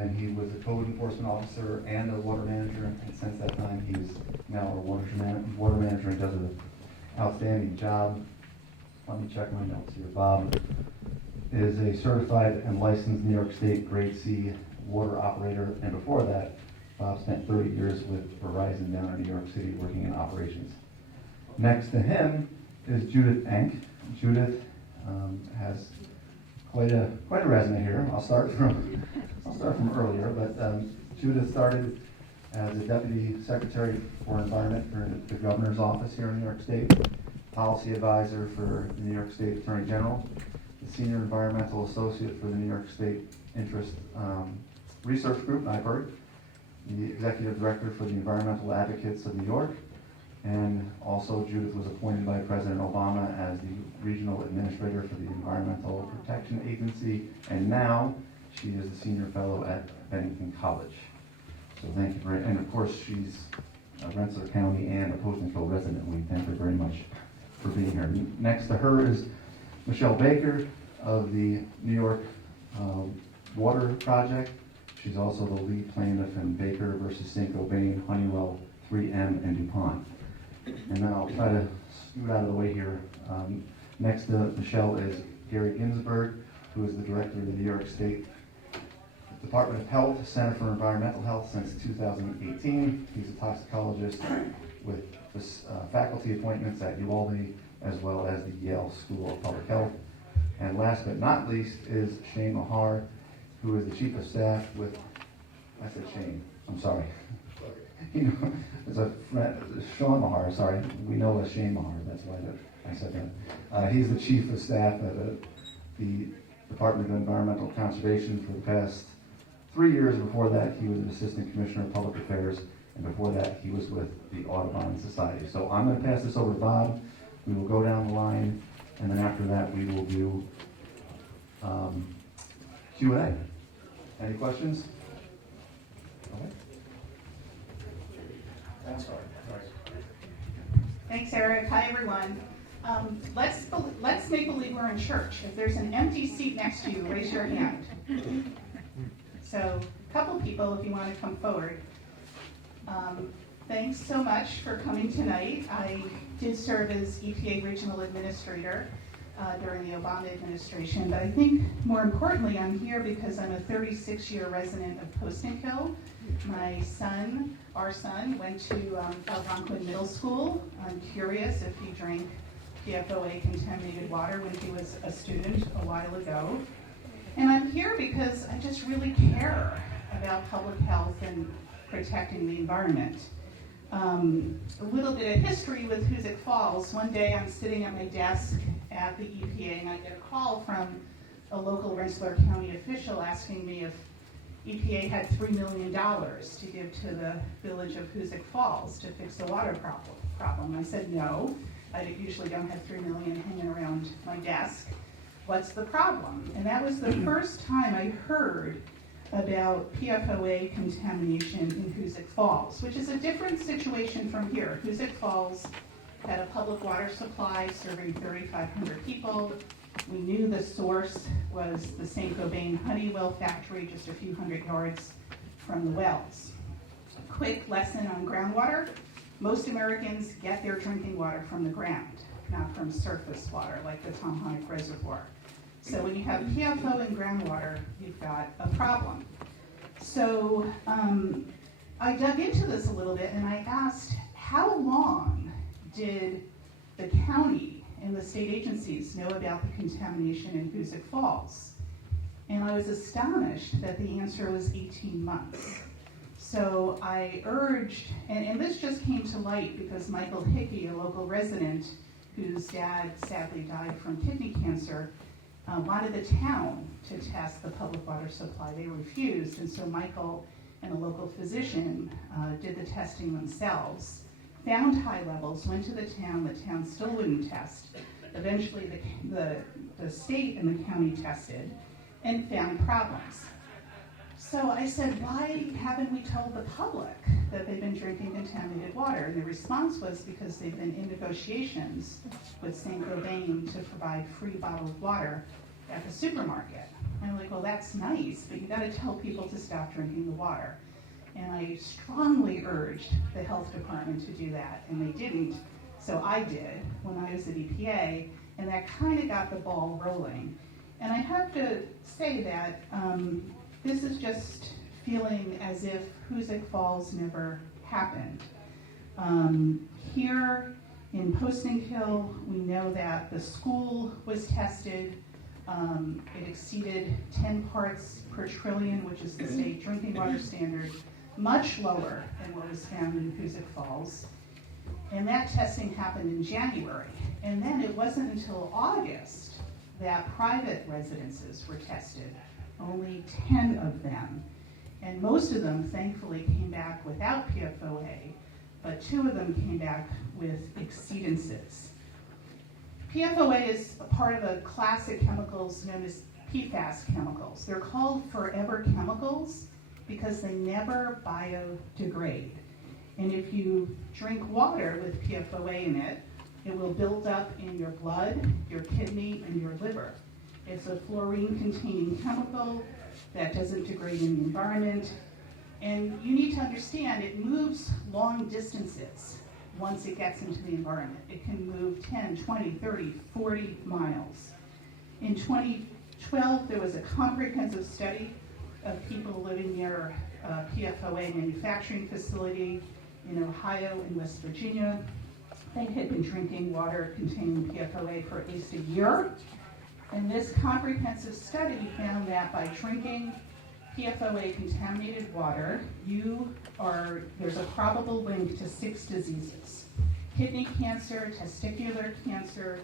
and he was a code enforcement officer and a water manager, and since that time he's now a water manager and does an outstanding job. Let me check my notes here. Bob is a certified and licensed New York State grade C water operator, and before that, Bob spent 30 years with Verizon down in New York City working in operations. Next to him is Judith Enck. Judith has quite a resume here. I'll start from earlier, but Judith started as a deputy secretary for environment for the governor's office here in New York State, policy advisor for the New York State Attorney General, the senior environmental associate for the New York State Interest Research Group, NIBRG, the executive director for the Environmental Advocates of New York, and also Judith was appointed by President Obama as the regional administrator for the Environmental Protection Agency, and now she is a senior fellow at Bennington College. So thank you and of course she's a Rensselaer County and a Poestenkill resident. We thank her very much for being here. Next to her is Michelle Baker of the New York Water Project. She's also the lead plaintiff in Baker versus St. Gobain, Honeywell, 3M, and DuPont. And now I'll try to scoot out of the way here. Next to Michelle is Gary Ginsberg, who is the director of the New York State Department of Health, Center for Environmental Health since 2018. He's a toxicologist with faculty appointments at UAlbany as well as the Yale School of Public Health. And last but not least is Shane Mahar, who is the chief of staff with, I said Shane, I'm sorry. You know, it's a friend, Sean Mahar, sorry. We know as Shane Mahar, that's why I said that. He's the chief of staff at the Department of Environmental Conservation for the past 3 years. Before that, he was an assistant commissioner of public affairs, and before that, he was with the Audubon Society. So I'm going to pass this over to Bob. We will go down the line, and then after that, we will do Q&A. Any questions? Okay. Thanks, Eric. Hi, everyone. Let's make believe we're in church. If there's an empty seat next to you, raise your hand. So, a couple people, if you want to come forward. Thanks so much for coming tonight. I did serve as EPA Regional Administrator during the Obama administration, but I think more importantly, I'm here because I'm a 36-year resident of Poestenkill. Our son, went to Algonquin Middle School. I'm curious if he drank PFOA contaminated water when he was a student a while ago. And I'm here because I just really care about public health and protecting the environment. A little bit of history with Hoosick Falls. One day I'm sitting at my desk at the EPA and I get a call from a local Rensselaer County official asking me if EPA had $3 million to give to the village of Hoosick Falls to fix the water problem. I said no, I usually don't have $3 million hanging around my desk. What's the problem? And that was the first time I heard about PFOA contamination in Hoosick Falls, which is a different situation from here. Hoosick Falls had a public water supply serving 3,500 people. We knew the source was the St. Gobain Honeywell factory just a few hundred yards from the wells. A quick lesson on groundwater. Most Americans get their drinking water from the ground, not from surface water like the Tomahawk Reservoir. So when you have PFO in groundwater, you've got a problem. So I dug into this a little bit and I asked, how long did the county and the state agencies know about the contamination in Hoosick Falls? And I was astonished that the answer was 18 months. So I urged, and this just came to light because Michael Hickey, a local resident whose dad sadly died from kidney cancer, wanted the town to test the public water supply. They refused, and so Michael and a local physician did the testing themselves, found high levels, went to the town still wouldn't test. Eventually the state and the county tested and found problems. So I said, why haven't we told the public that they've been drinking contaminated water? And the response was because they've been in negotiations with St. Gobain to provide free bottled water at the supermarket. And I'm like, well, that's nice, but you gotta tell people to stop drinking the water. And I strongly urged the health department to do that, and they didn't. So I did when I was at EPA, and that kind of got the ball rolling. And I have to say that this is just feeling as if Hoosick Falls never happened. Here in Poestenkill, we know that the school was tested. It exceeded 10 parts per trillion, which is the state drinking water standard, much lower than what was found in Hoosick Falls. And that testing happened in January. And then it wasn't until August that private residences were tested, only 10 of them. And most of them, thankfully, came back without PFOA, but 2 of them came back with exceedances. PFOA is a part of a class of chemicals known as PFAS chemicals. They're called forever chemicals because they never biodegrade. And if you drink water with PFOA in it, it will build up in your blood, your kidney, and your liver. It's a fluorine-containing chemical that doesn't degrade in the environment. And you need to understand it moves long distances once it gets into the environment. It can move 10, 20, 30, 40 miles. In 2012, there was a comprehensive study of people living near a PFOA manufacturing facility in Ohio and West Virginia. They had been drinking water containing PFOA for at least a year. And this comprehensive study found that by drinking PFOA contaminated water, there's a probable link to 6 diseases: kidney cancer, testicular cancer,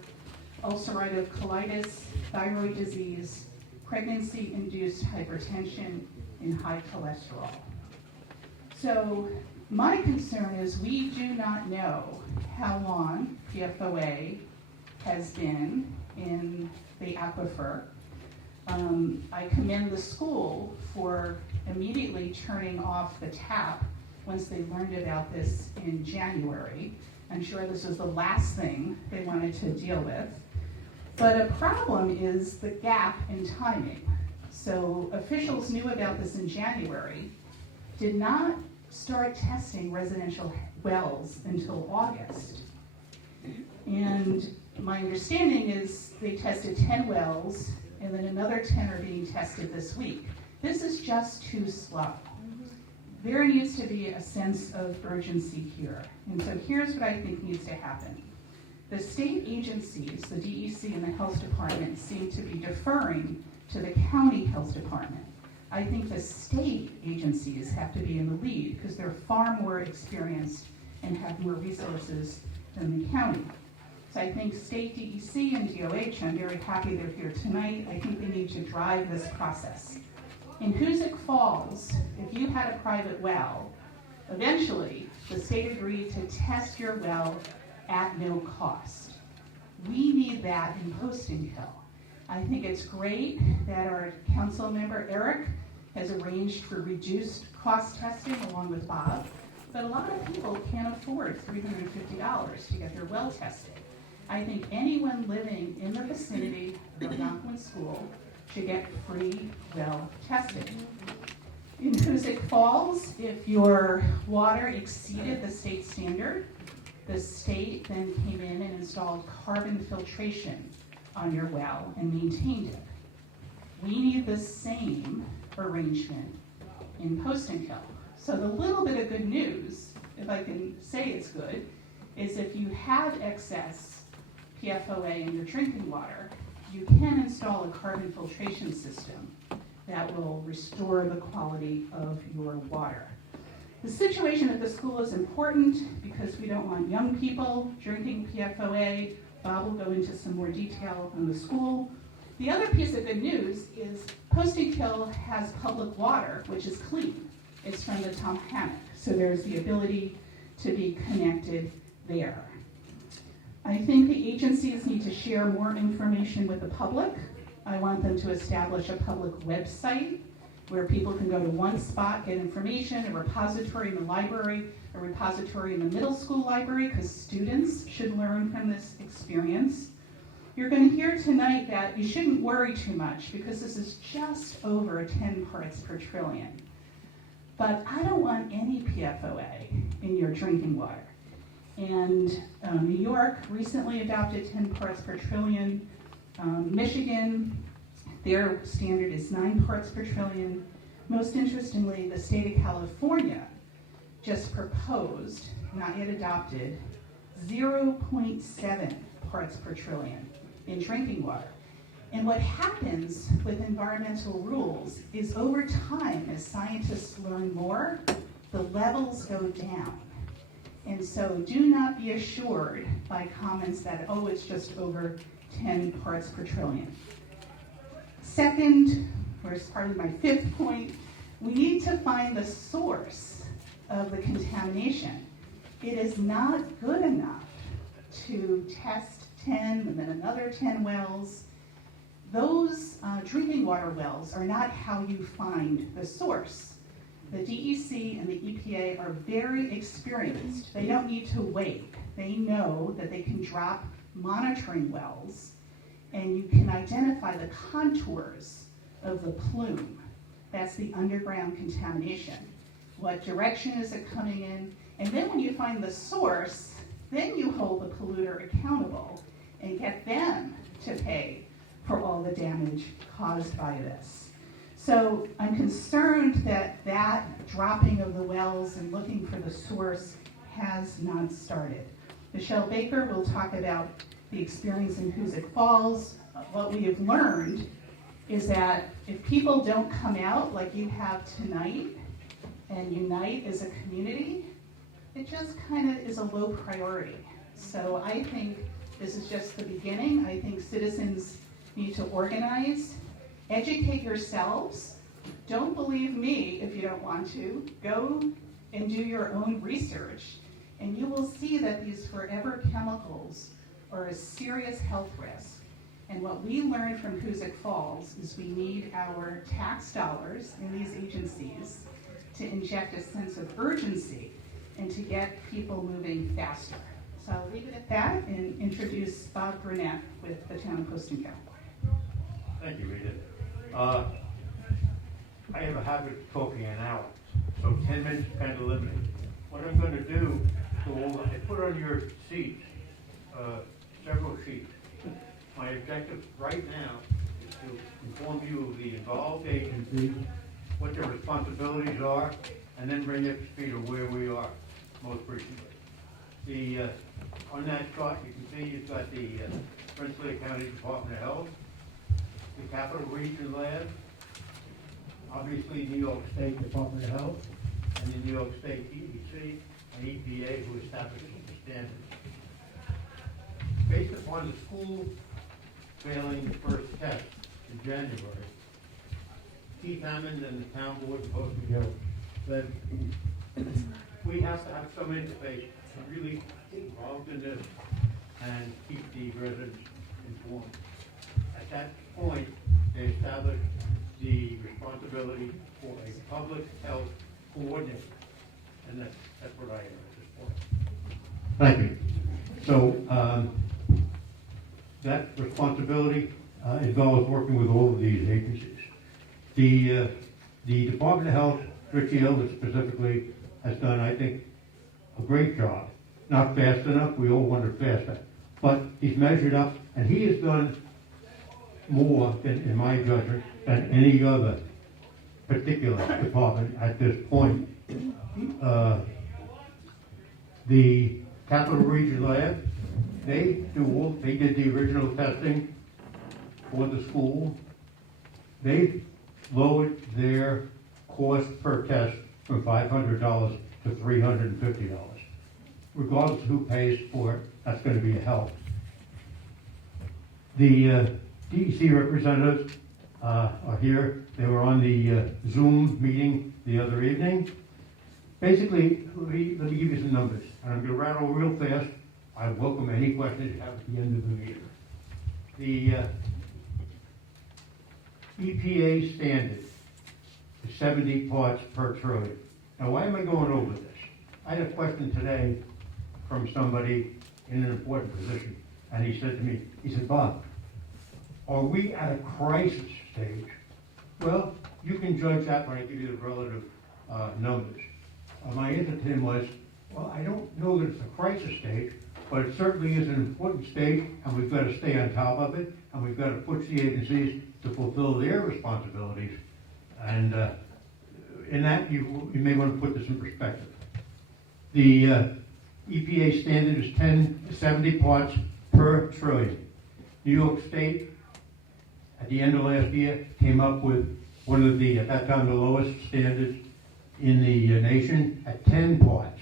ulcerative colitis, thyroid disease, pregnancy-induced hypertension, and high cholesterol. So my concern is we do not know how long PFOA has been in the aquifer. I commend the school for immediately turning off the tap once they learned about this in January. I'm sure this was the last thing they wanted to deal with. But a problem is the gap in timing. So officials knew about this in January, did not start testing residential wells until August. And my understanding is they tested 10 wells, and then another 10 are being tested this week. This is just too slow. There needs to be a sense of urgency here. And so here's what I think needs to happen. The state agencies, the DEC and the health department, seem to be deferring to the county health department. I think the state agencies have to be in the lead because they're far more experienced and have more resources than the county. So I think state DEC and DOH, I'm very happy they're here tonight. I think they need to drive this process. In Hoosick Falls, if you had a private well, eventually the state agreed to test your well at no cost. We need that in Poestenkill. I think it's great that our council member Eric has arranged for reduced cost testing along with Bob, but a lot of people can't afford $350 to get their well tested. I think anyone living in the vicinity of Algonquin School should get free well testing. In Hoosick Falls, if your water exceeded the state standard, the state then came in and installed carbon filtration on your well and maintained it. We need the same arrangement in Poestenkill. So the little bit of good news, if I can say it's good, is if you have excess PFOA in your drinking water, you can install a carbon filtration system that will restore the quality of your water. The situation at the school is important because we don't want young people drinking PFOA. Bob will go into some more detail on the school. The other piece of good news is Poestenkill has public water, which is clean. It's from the Town, so there's the ability to be connected there. I think the agencies need to share more information with the public. I want them to establish a public website where people can go to one spot, get information, a repository in the library, a repository in the middle school library, because students should learn from this experience. You're going to hear tonight that you shouldn't worry too much because this is just over 10 parts per trillion. But I don't want any PFOA in your drinking water. And New York recently adopted 10 parts per trillion. Michigan, their standard is 9 parts per trillion. Most interestingly, the state of California just proposed, not yet adopted, 0.7 parts per trillion in drinking water. And what happens with environmental rules is over time, as scientists learn more, the levels go down. And so do not be assured by comments that, oh, it's just over 10 parts per trillion. Second, or as part of my fifth point, we need to find the source of the contamination. It is not good enough to test 10 and then another 10 wells. Those drinking water wells are not how you find the source. The DEC and the EPA are very experienced. They don't need to wait. They know that they can drop monitoring wells and you can identify the contours of the plume. That's the underground contamination. What direction is it coming in? And then when you find the source, then you hold the polluter accountable and get them to pay for all the damage caused by this. So I'm concerned that that dropping of the wells and looking for the source has not started. Michelle Baker will talk about the experience in Hoosick Falls. What we have learned is that if people don't come out like you have tonight and unite as a community, it just kind of is a low priority. So I think this is just the beginning. I think citizens need to organize, educate yourselves. Don't believe me if you don't want to. Go and do your own research, and you will see that these forever chemicals are a serious health risk. And what we learned from Hoosick Falls is we need our tax dollars in these agencies to inject a sense of urgency and to get people moving faster. So I'll leave it at that and introduce Bob Brunet with the Town of Poestenkill. Thank you, Rita. I have a habit of talking an hour, so 10 minutes is kind of limited. What I'm going to do, I put on your seat several sheets. My objective right now is to inform you of the involved agencies, what their responsibilities are, and then bring you up to speed of where we are most recently. On that chart, you can see you've got the Prince William County Department of Health, the Capital Region Lab, obviously New York State Department of Health, and the New York State DEC and EPA who established the standards. Based upon the school failing the first test in January, Keith Hammond and the town board of Poestenkill said we have to have some interface to really get involved in this and keep the residents informed. At that point, they established the responsibility for a public health coordinator, and that's what I am at this point. Thank you. So that responsibility involves working with all of these agencies. The Department of Health, Richie Elder specifically, has done, I think, a great job. Not fast enough, we all wanted faster. But he's measured up, and he has done more, than, in my judgment, than any other particular department at this point. The Capital Region Lab, they did the original testing for the school. They lowered their cost per test from $500 to $350. Regardless of who pays for it, that's going to be a help. The DEC representatives are here. They were on the Zoom meeting the other evening. Basically, let me give you some numbers, and I'm going to rattle real fast. I welcome any questions you have at the end of the meeting. The EPA standard is 70 parts per trillion. Now, why am I going over this? I had a question today from somebody in an important position. and he said to me, he said, Bob, are we at a crisis stage? Well, you can judge that when I give you the relative numbers. My answer to him was, well, I don't know that it's a crisis stage, but it certainly is an important stage, and we've got to stay on top of it, and we've got to push the agencies to fulfill their responsibilities. And in that, you may want to put this in perspective. The EPA standard is 70 parts per trillion. New York State, at the end of last year, came up with one of the, at that time, the lowest standards in the nation at 10 parts.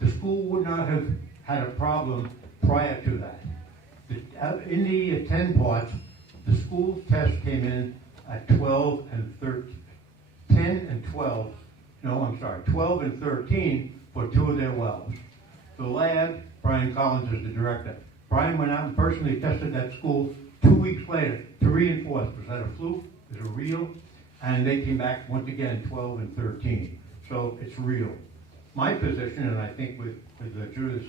The school would not have had a problem prior to that. In the 10 parts, the school's test came in at 12 and 13. 10 and 12, no, I'm sorry, 12 and 13 for two of their wells. The lab, Brian Collins is the director. Brian went out and personally tested that school 2 weeks later to reinforce, was that a fluke, is it real? And they came back once again 12 and 13. So it's real. My position, and I think with Judith,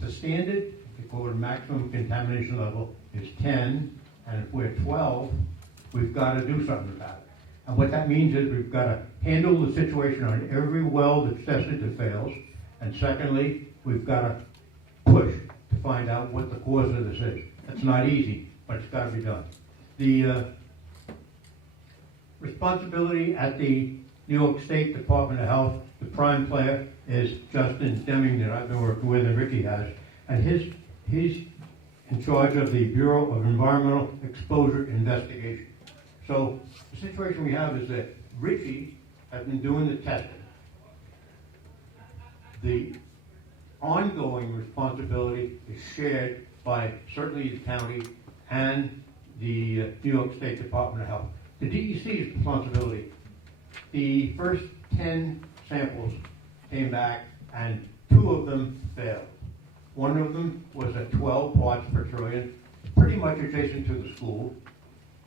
the standard, we call it a maximum contamination level, is 10, and if we're 12, we've got to do something about it. And what that means is we've got to handle the situation on every well that's tested that fails, and secondly, we've got to push to find out what the cause of this is. That's not easy, but it's got to be done. The responsibility at the New York State Department of Health, the prime player is Justin Deming that I've been working with and Ricky has, and he's in charge of the Bureau of Environmental Exposure Investigation. So the situation we have is that Richie has been doing the testing. The ongoing responsibility is shared by certainly the county and the New York State Department of Health. The DEC's responsibility, the first 10 samples came back and 2 of them failed. One of them was at 12 parts per trillion, pretty much adjacent to the school,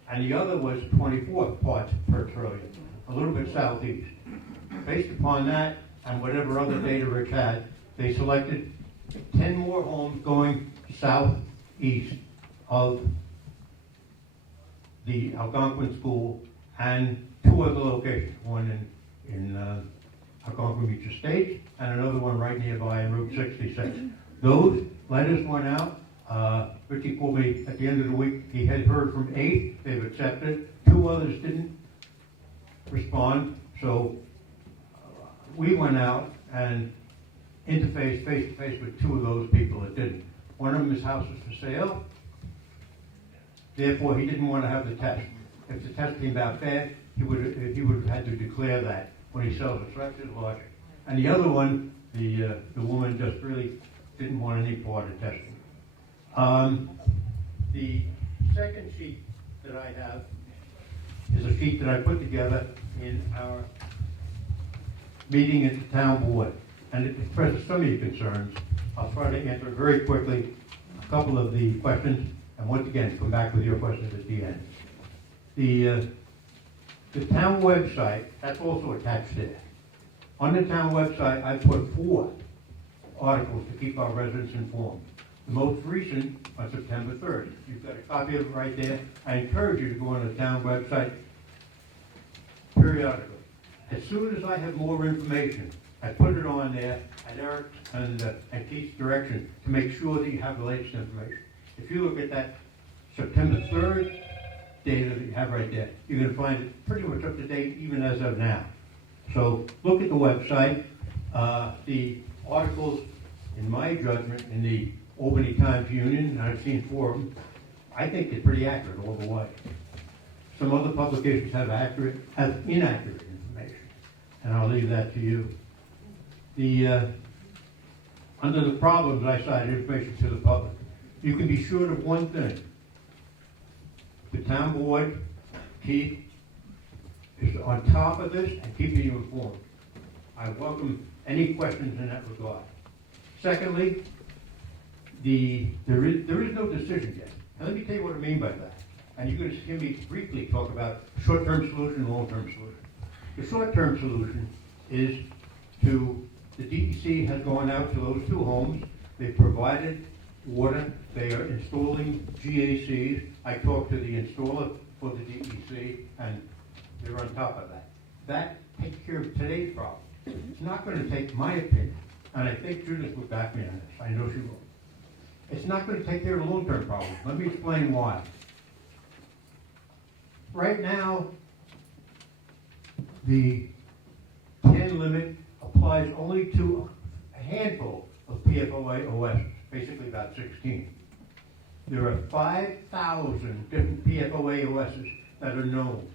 and the other was 24 parts per trillion, a little bit southeast. Based upon that and whatever other data Rich had, they selected 10 more homes going southeast of the Algonquin School and 2 other locations, one in Algonquin Beach Estates and another one right nearby on Route 66. Those letters went out. Richie called me at the end of the week. He had heard from 8. They've accepted. 2 others didn't respond. So we went out and interfaced face-to-face with 2 of those people that didn't. One of them, his house was for sale. Therefore, he didn't want to have the test. If the test came out bad, he would have had to declare that when he sells it. So that's his logic. And the other one, the woman just really didn't want any part of testing. The second sheet that I have is a sheet that I put together in our meeting at the town board. And it expresses some of your concerns. I'll try to answer very quickly a couple of the questions, and once again, come back with your questions at the end. The town website, that's also attached there. On the town website, I put 4 articles to keep our residents informed. The most recent on September 3rd. You've got a copy of it right there. I encourage you to go on the town website periodically. As soon as I have more information, I put it on there at Eric and Keith's direction to make sure that you have the latest information. If you look at that September 3rd data that you have right there, you're going to find it pretty much up to date even as of now. So look at the website. The articles, in my judgment, in the Albany Times Union, and I've seen 4 of them, I think they're pretty accurate all the way. Some other publications have inaccurate information, and I'll leave that to you. Under the problems, I cited information to the public. You can be sure of one thing. The town board, Keith, is on top of this and keeping you informed. I welcome any questions in that regard. Secondly, there is no decision yet. Now let me tell you what I mean by that. And you're going to hear me briefly talk about short-term solution and long-term solution. The short-term solution is the DEC has gone out to those 2 homes They provided water. They are installing GACs. I talked to the installer for the DEC, and they're on top of that. That takes care of today's problem. It's not going to take, my opinion, and I think Judith would back me on this. I know she will. It's not going to take care of the long-term problem. Let me explain why. Right now, the 10 limit applies only to a handful of PFOA OSs, basically about 16. There are 5,000 different PFOA OSs that are known.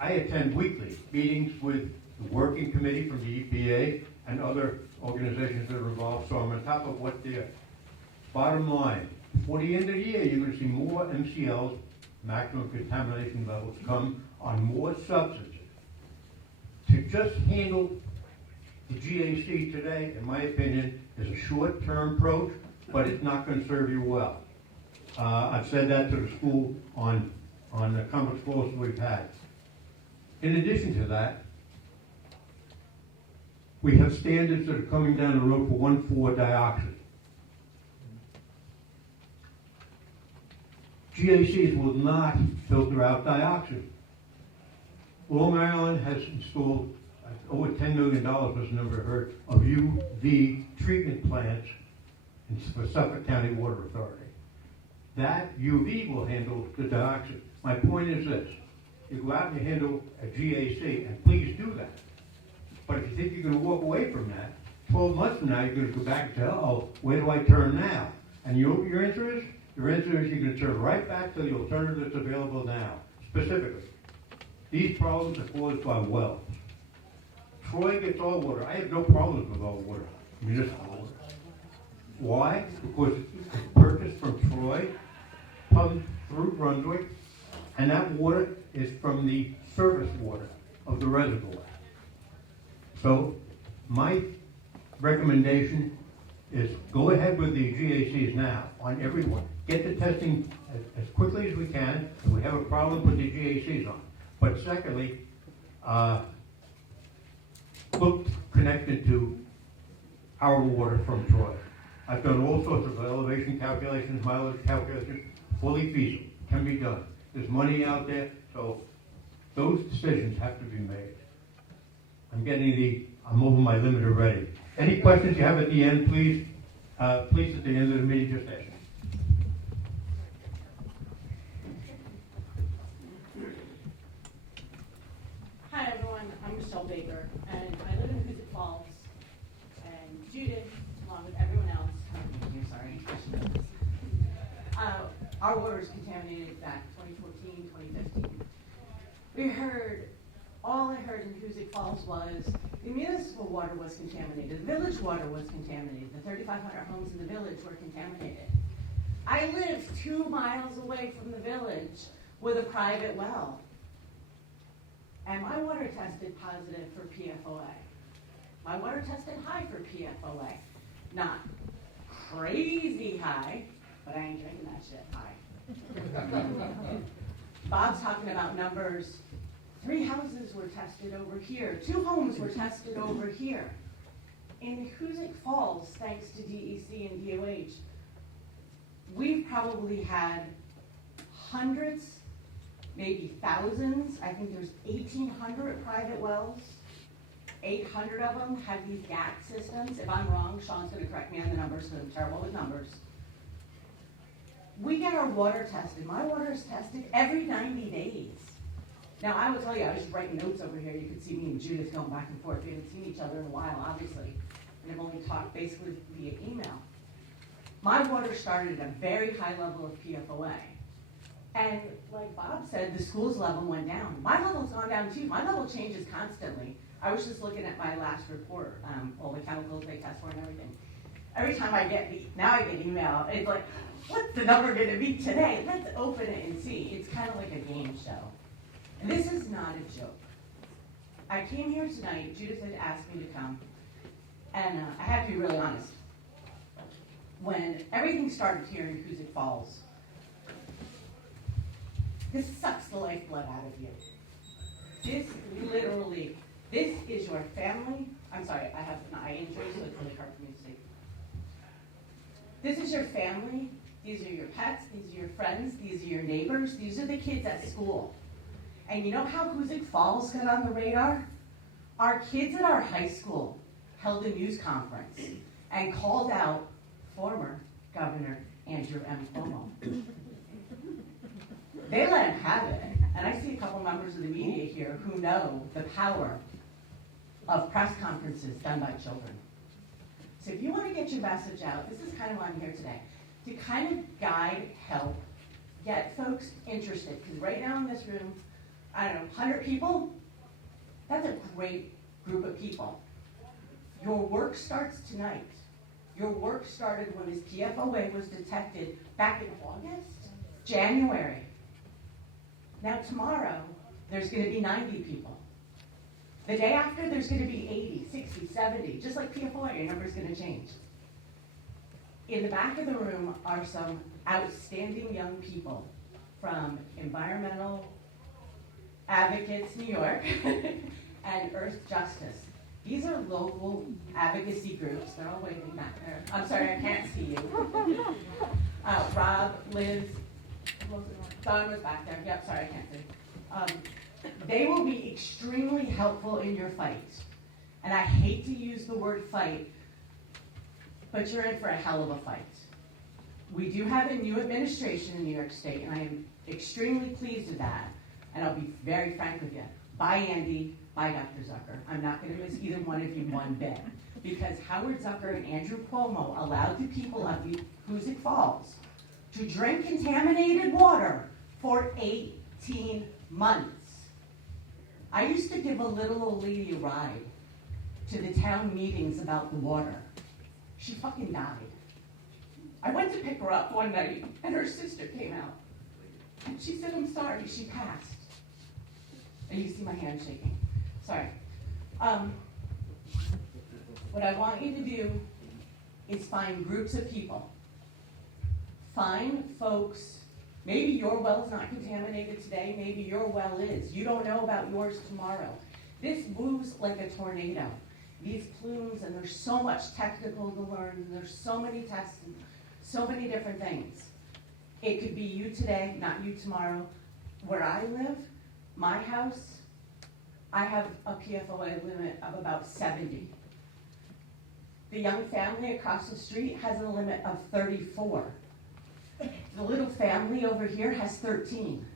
I attend weekly meetings with the working committee from the EPA and other organizations that are involved, so I'm on top of what they're. Bottom line, before the end of the year, you're going to see more MCLs, maximum contamination levels, come on more substances. To just handle the GAC today, in my opinion, is a short-term approach, but it's not going to serve you well. I've said that to the school on the conference calls we've had. In addition to that, we have standards that are coming down the road for 1,4-dioxin. GACs will not filter out dioxin. Long Island has installed over $10 million, was the number I heard, of UV treatment plants for Suffolk County Water Authority. That UV will handle the dioxin. My point is this: you go out and you handle a GAC, and please do that. But if you think you're going to walk away from that, 12 months from now, you're going to go back and say, oh, where do I turn now? And your answer is? Your answer is you're going to turn right back to the alternative that's available now. Specifically, these problems are caused by wells. Troy gets all water. I have no problems with all water, municipal water. Why? Because it's purchased from Troy, pumped through Brunswick, and that water is from the surface water of the reservoir. So my recommendation is go ahead with the GACs now on everyone. Get the testing as quickly as we can. If we have a problem, put the GACs on. But secondly, look connected to our water from Troy. I've done all sorts of elevation calculations, mileage calculations, fully feasible, can be done. There's money out there, so those decisions have to be made. I'm over my limit already. Any questions you have at the end, please at the end of the meeting, just ask. Hi everyone, I'm Michelle Baker, and I live in Hoosick Falls, and Judith, along with everyone else, our water is contaminated back 2014, 2015. All I heard in Hoosick Falls was the municipal water was contaminated, the village water was contaminated, the 3,500 homes in the village were contaminated. I live 2 miles away from the village with a private well. And my water tested positive for PFOA. My water tested high for PFOA. Not crazy high, but I ain't drinking that shit high. Bob's talking about numbers. 3 houses were tested over here. 2 homes were tested over here. In Hoosick Falls, thanks to DEC and DOH, we've probably had hundreds, maybe thousands. I think there's 1,800 private wells. 800 of them have these GAC systems. If I'm wrong, Sean's going to correct me on the numbers because I'm terrible with numbers. We get our water tested. My water is tested every 90 days. Now, I will tell you, I was just writing notes over here. You could see me and Judith going back and forth. We haven't seen each other in a while, obviously, and have only talked basically via email. My water started at a very high level of PFOA. And like Bob said, the school's level went down. My level's gone down too. My level changes constantly. I was just looking at my last report, all the chemicals they test for and everything. Every time I get email, it's like, what's the number going to be today? Let's open it and see. It's kind of like a game show. And this is not a joke. I came here tonight, Judith had asked me to come, and I have to be really honest. When everything started here in Hoosick Falls, this sucks the lifeblood out of you. This is your family. I'm sorry, I have an eye injury, so it's really hard for me to see. This is your family. These are your pets. These are your friends. These are your neighbors. These are the kids at school. And you know how Hoosick Falls got on the radar? Our kids at our high school held a news conference and called out former Governor Andrew M. Cuomo. They let him have it. And I see a couple members of the media here who know the power of press conferences done by children. So if you want to get your message out, this is kind of why I'm here today, to kind of guide, help, get folks interested. Because right now in this room, I don't know, 100 people? That's a great group of people. Your work starts tonight. Your work started when this PFOA was detected back in August, January. Now tomorrow, there's going to be 90 people. The day after, there's going to be 80, 60, 70. Just like PFOA, your number's going to change. In the back of the room are some outstanding young people from Environmental Advocates New York and Earth Justice. These are local advocacy groups. They're all waving back there. I'm sorry, I can't see you. Rob, Liz, Don was back there. Yep, sorry, I can't see. They will be extremely helpful in your fight. And I hate to use the word fight, but you're in for a hell of a fight. We do have a new administration in New York State, and I am extremely pleased with that. And I'll be very frank with you. Bye, Andy. Bye, Dr. Zucker. I'm not going to miss either one of you one bit. Because Howard Zucker and Andrew Cuomo allowed the people of Hoosick Falls to drink contaminated water for 18 months. I used to give a little old lady a ride to the town meetings about the water. She fucking died. I went to pick her up one night, and her sister came out. And she said, I'm sorry, she passed. And you see my hand shaking. Sorry. What I want you to do is find groups of people. Find folks. Maybe your well's not contaminated today. Maybe your well is. You don't know about yours tomorrow. This moves like a tornado. These plumes, and there's so much technical to learn, and there's so many tests, and so many different things. It could be you today, not you tomorrow. Where I live, my house, I have a PFOA limit of about 70. The young family across the street has a limit of 34. The little family over here has 13.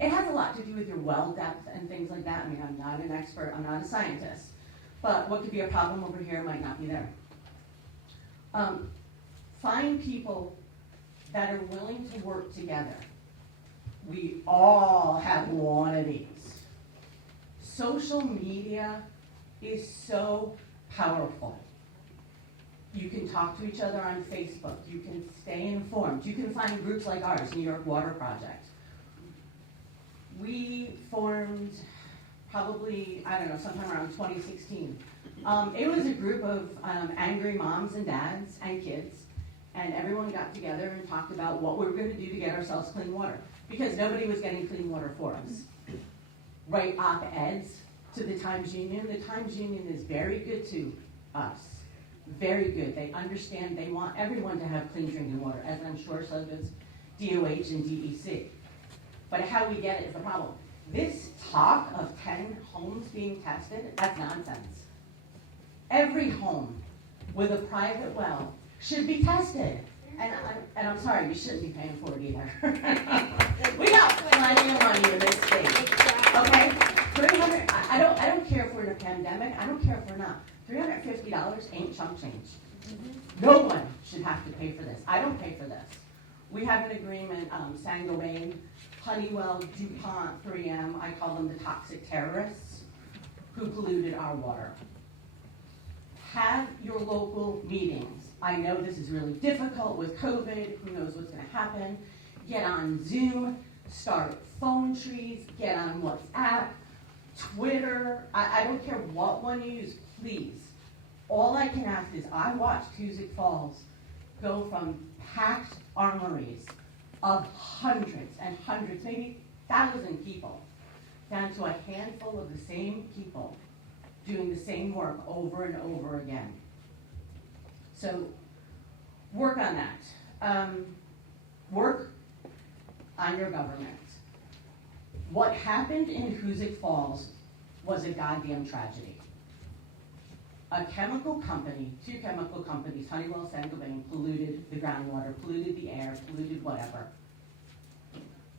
It has a lot to do with your well depth and things like that. I mean, I'm not an expert, I'm not a scientist. But what could be a problem over here might not be there. Find people that are willing to work together. We all have one of these. Social media is so powerful. You can talk to each other on Facebook. You can stay informed. You can find groups like ours, New York Water Project. We formed probably, I don't know, sometime around 2016. It was a group of angry moms and dads and kids, and everyone got together and talked about what we were going to do to get ourselves clean water, because nobody was getting clean water for us. Write op-eds to the Times Union. The Times Union is very good to us. Very good. They understand, they want everyone to have clean drinking water, as I'm sure so does DOH and DEC. But how we get it is the problem. This talk of 10 homes being tested, that's nonsense. Every home with a private well should be tested. And I'm sorry, you shouldn't be paying for it either. We got plenty of money in this state. Okay? $300, I don't care if we're in a pandemic, I don't care if we're not. $350 ain't chump change. No one should have to pay for this. I don't pay for this. We have an agreement, Saint-Gobain, Honeywell, DuPont, 3M, I call them the toxic terrorists who polluted our water. Have your local meetings. I know this is really difficult with COVID, who knows what's going to happen. Get on Zoom, start phone trees, get on WhatsApp, Twitter. I don't care what one you use, please. All I can ask is I watched Hoosick Falls go from packed armories of hundreds and hundreds, maybe 1,000 people, down to a handful of the same people doing the same work over and over again. So work on that. Work on your government. What happened in Hoosick Falls was a goddamn tragedy. A chemical company, 2 chemical companies, Honeywell, Saint-Gobain, polluted the groundwater, polluted the air, polluted whatever.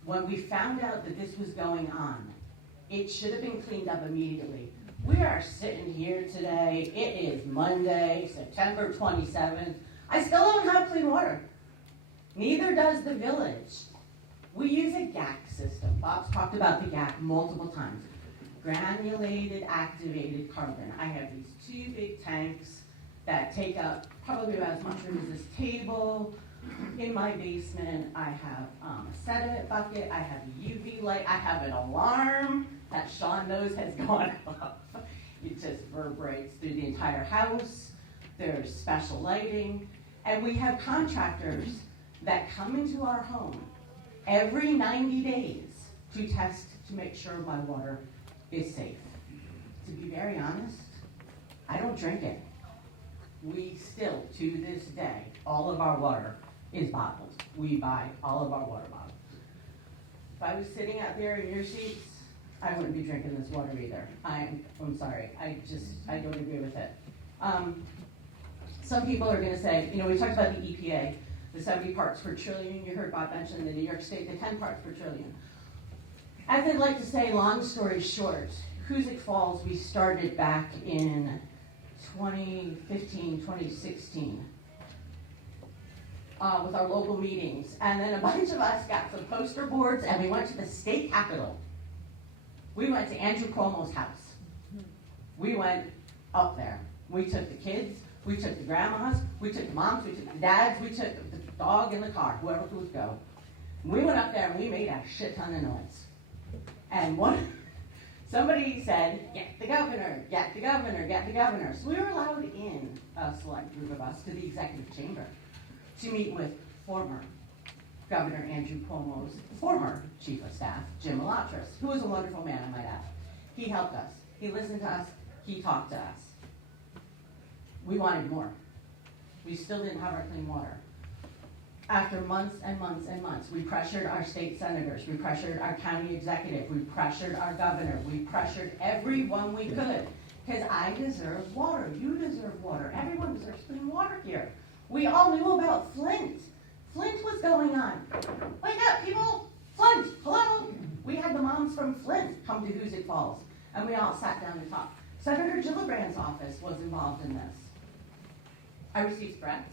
When we found out that this was going on, it should have been cleaned up immediately. We are sitting here today, it is Monday, September 27th. I still don't have clean water. Neither does the village. We use a GAC system. Bob's talked about the GAC multiple times. Granulated activated carbon. I have these 2 big tanks that take up probably about as much room as this table. In my basement, I have a sediment bucket, I have a UV light, I have an alarm that Sean knows has gone off. It just reverberates through the entire house. There's special lighting. And we have contractors that come into our home every 90 days to test to make sure my water is safe. To be very honest, I don't drink it. We still, to this day, all of our water is bottled. We buy all of our water bottled. If I was sitting out there in your seats, I wouldn't be drinking this water either. I'm sorry, I don't agree with it. Some people are gonna say, we talked about the EPA, the 70 parts per trillion, you heard Bob mention the New York State, the 10 parts per trillion. As I'd like to say, long story short, Hoosick Falls, we started back in 2015, 2016 with our local meetings. And then a bunch of us got some poster boards and we went to the state capitol. We went to Andrew Cuomo's house. We went up there. We took the kids, we took the grandmas, we took the moms, we took the dads, we took the dog in the car, whoever could go. We went up there and we made a shit ton of noise. And somebody said, get the governor, get the governor, get the governor. So we were allowed in, a select group of us, to the executive chamber to meet with former Governor Andrew Cuomo's former chief of staff, Jim Elatris, who was a wonderful man, I might add. He helped us. He listened to us. He talked to us. We wanted more. We still didn't have our clean water. After months and months and months, we pressured our state senators, we pressured our county executive, we pressured our governor, we pressured everyone we could. Because I deserve water, you deserve water, everyone deserves clean water here. We all knew about Flint. Flint was going on. Wake up, people! Flint, hello! We had the moms from Flint come to Hoosick Falls, and we all sat down and talked. Senator Gillibrand's office was involved in this. I received threats.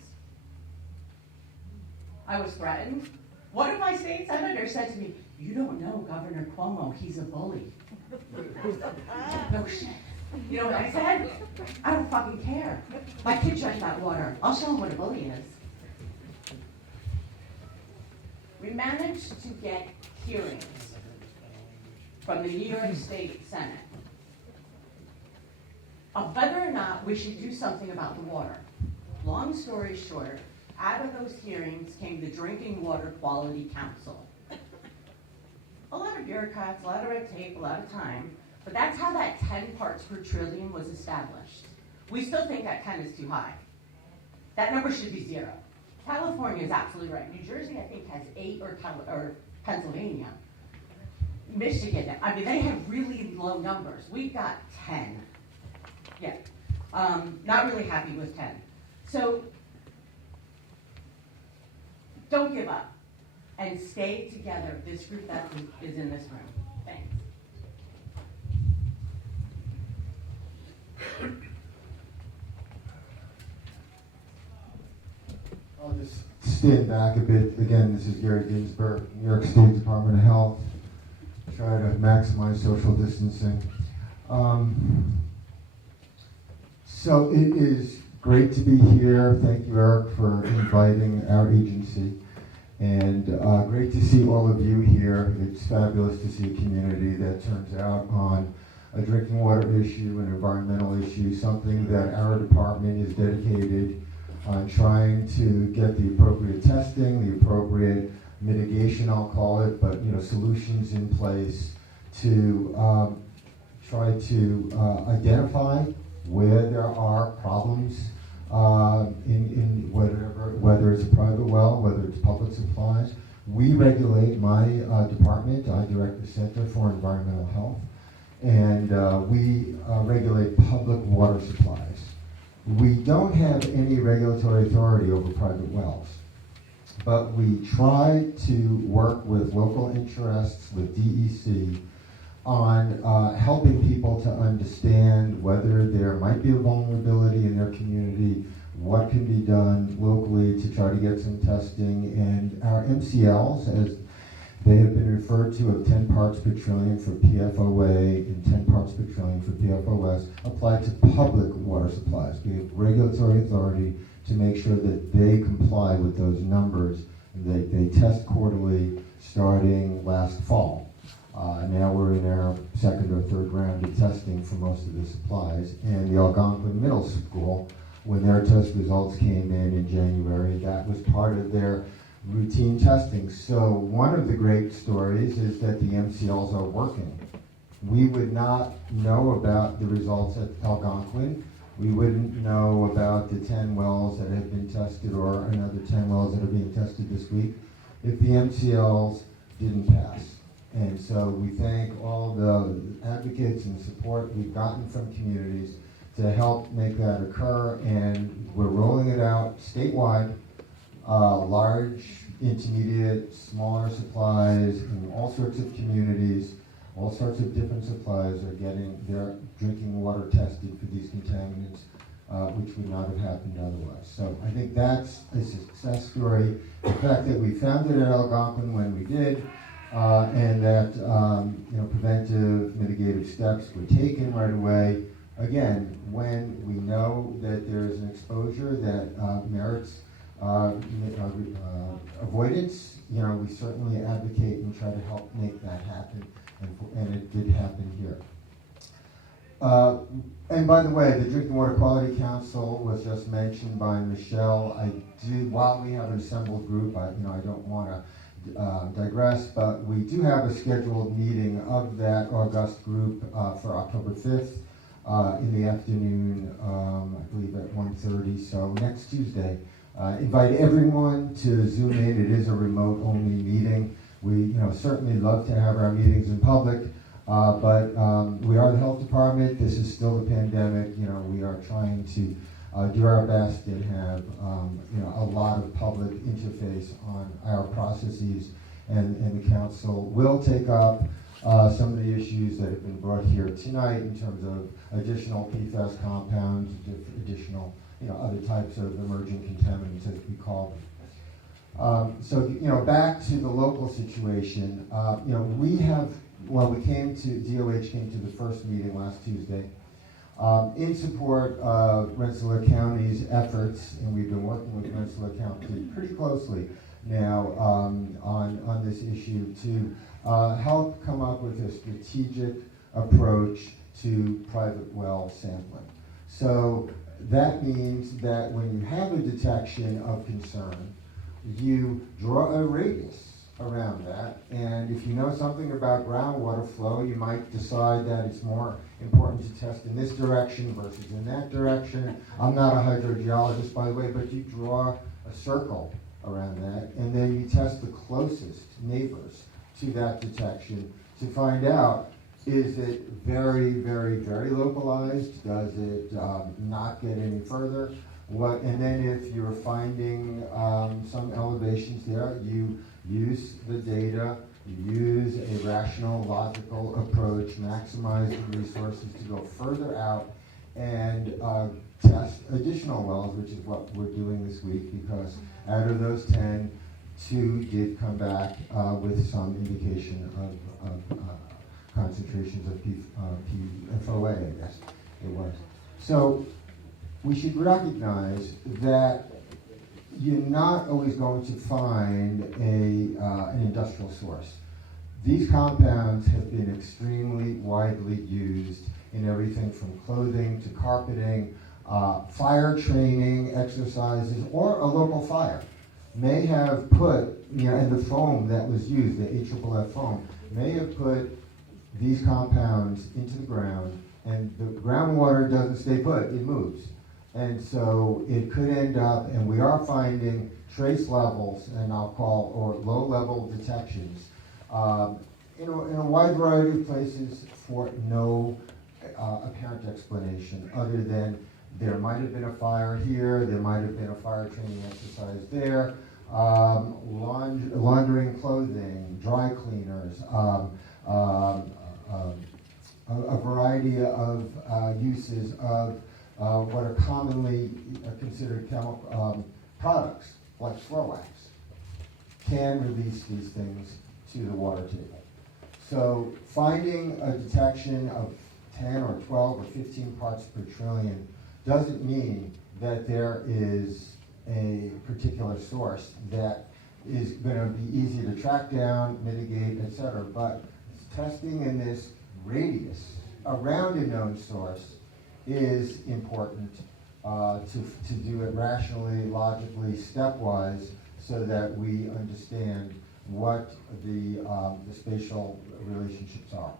I was threatened. One of my state senators said to me, you don't know Governor Cuomo, he's a bully. No shit. You know what I said? I don't fucking care. My kid drank that water. I'll show him what a bully is. We managed to get hearings from the New York State Senate of whether or not we should do something about the water. Long story short, out of those hearings came the Drinking Water Quality Council. A lot of bureaucrats, a lot of red tape, a lot of time, but that's how that 10 parts per trillion was established. We still think that 10 is too high. That number should be 0. California is absolutely right. New Jersey, I think, has 8, or Pennsylvania. Michigan, they have really low numbers. We've got 10. Yeah, not really happy with 10. So, don't give up and stay together, this group that is in this room. Thanks. I'll just stand back a bit. Again, this is Gary Ginsberg, New York State Department of Health. Try to maximize social distancing. So it is great to be here. Thank you, Eric, for inviting our agency. And great to see all of you here. It's fabulous to see a community that turns out on a drinking water issue, an environmental issue, something that our department is dedicated on trying to get the appropriate testing, the appropriate mitigation, I'll call it, but solutions in place to try to identify where there are problems in whether it's a private well, whether it's public supplies. We regulate my department. I direct the Center for Environmental Health, and we regulate public water supplies. We don't have any regulatory authority over private wells, but we try to work with local interests, with DEC, on helping people to understand whether there might be a vulnerability in their community, what can be done locally to try to get some testing, and our MCLs, as they have been referred to, of 10 parts per trillion for PFOA and 10 parts per trillion for PFOS, apply to public water supplies. We have regulatory authority to make sure that they comply with those numbers. They test quarterly starting last fall. Now we're in our second or third round of testing for most of the supplies. And the Algonquin Middle School, when their test results came in January, that was part of their routine testing. So one of the great stories is that the MCLs are working. We would not know about the results at Algonquin. We wouldn't know about the 10 wells that have been tested or another 10 wells that are being tested this week if the MCLs didn't pass. And so we thank all the advocates and support we've gotten from communities to help make that occur, and we're rolling it out statewide. Large, intermediate, smaller supplies in all sorts of communities, all sorts of different supplies are getting their drinking water tested for these contaminants, which would not have happened otherwise. So I think that's a success story. The fact that we found it at Algonquin when we did, and that preventive, mitigative steps were taken right away. Again, when we know that there's an exposure that merits avoidance, we certainly advocate and try to help make that happen, and it did happen here. And by the way, the Drinking Water Quality Council was just mentioned by Michelle. While we have an assembled group, I don't want to digress, but we do have a scheduled meeting of that august group for October 5th in the afternoon, I believe at 1:30, so next Tuesday. Invite everyone to Zoom in. It is a remote-only meeting. We certainly love to have our meetings in public, but we are the health department. This is still the pandemic. We are trying to do our best and have a lot of public interface on our processes, and the council will take up some of the issues that have been brought here tonight in terms of additional PFAS compounds, additional other types of emerging contaminants, as we call them. So back to the local situation. DOH came to the first meeting last Tuesday in support of Rensselaer County's efforts, and we've been working with Rensselaer County pretty closely now on this issue to help come up with a strategic approach to private well sampling. So that means that when you have a detection of concern, you draw a radius around that, and if you know something about groundwater flow, you might decide that it's more important to test in this direction versus in that direction. I'm not a hydrogeologist, by the way, but you draw a circle around that, and then you test the closest neighbors to that detection to find out, is it very, very, very localized? Does it not get any further? And then if you're finding some elevations there, you use the data, use a rational, logical approach, maximize the resources to go further out and test additional wells, which is what we're doing this week, because out of those 10, 2 did come back with some indication of concentrations of PFOA, I guess it was. So we should recognize that you're not always going to find an industrial source. These compounds have been extremely widely used in everything from clothing to carpeting, fire training exercises, or a local fire may have put, and the foam that was used, the AFFF foam, may have put these compounds into the ground, and the groundwater doesn't stay put, it moves. And so it could end up, and we are finding trace levels, and I'll call, or low-level detections, in a wide variety of places for no apparent explanation other than there might have been a fire here, there might have been a fire training exercise there, laundering clothing, dry cleaners, a variety of uses of what are commonly considered chemical products, like floor wax, can release these things to the water table. So finding a detection of 10 or 12 or 15 parts per trillion doesn't mean that there is a particular source that is going to be easy to track down, mitigate, etc. But testing in this radius around a known source is important to do it rationally, logically, stepwise, so that we understand what the spatial relationships are.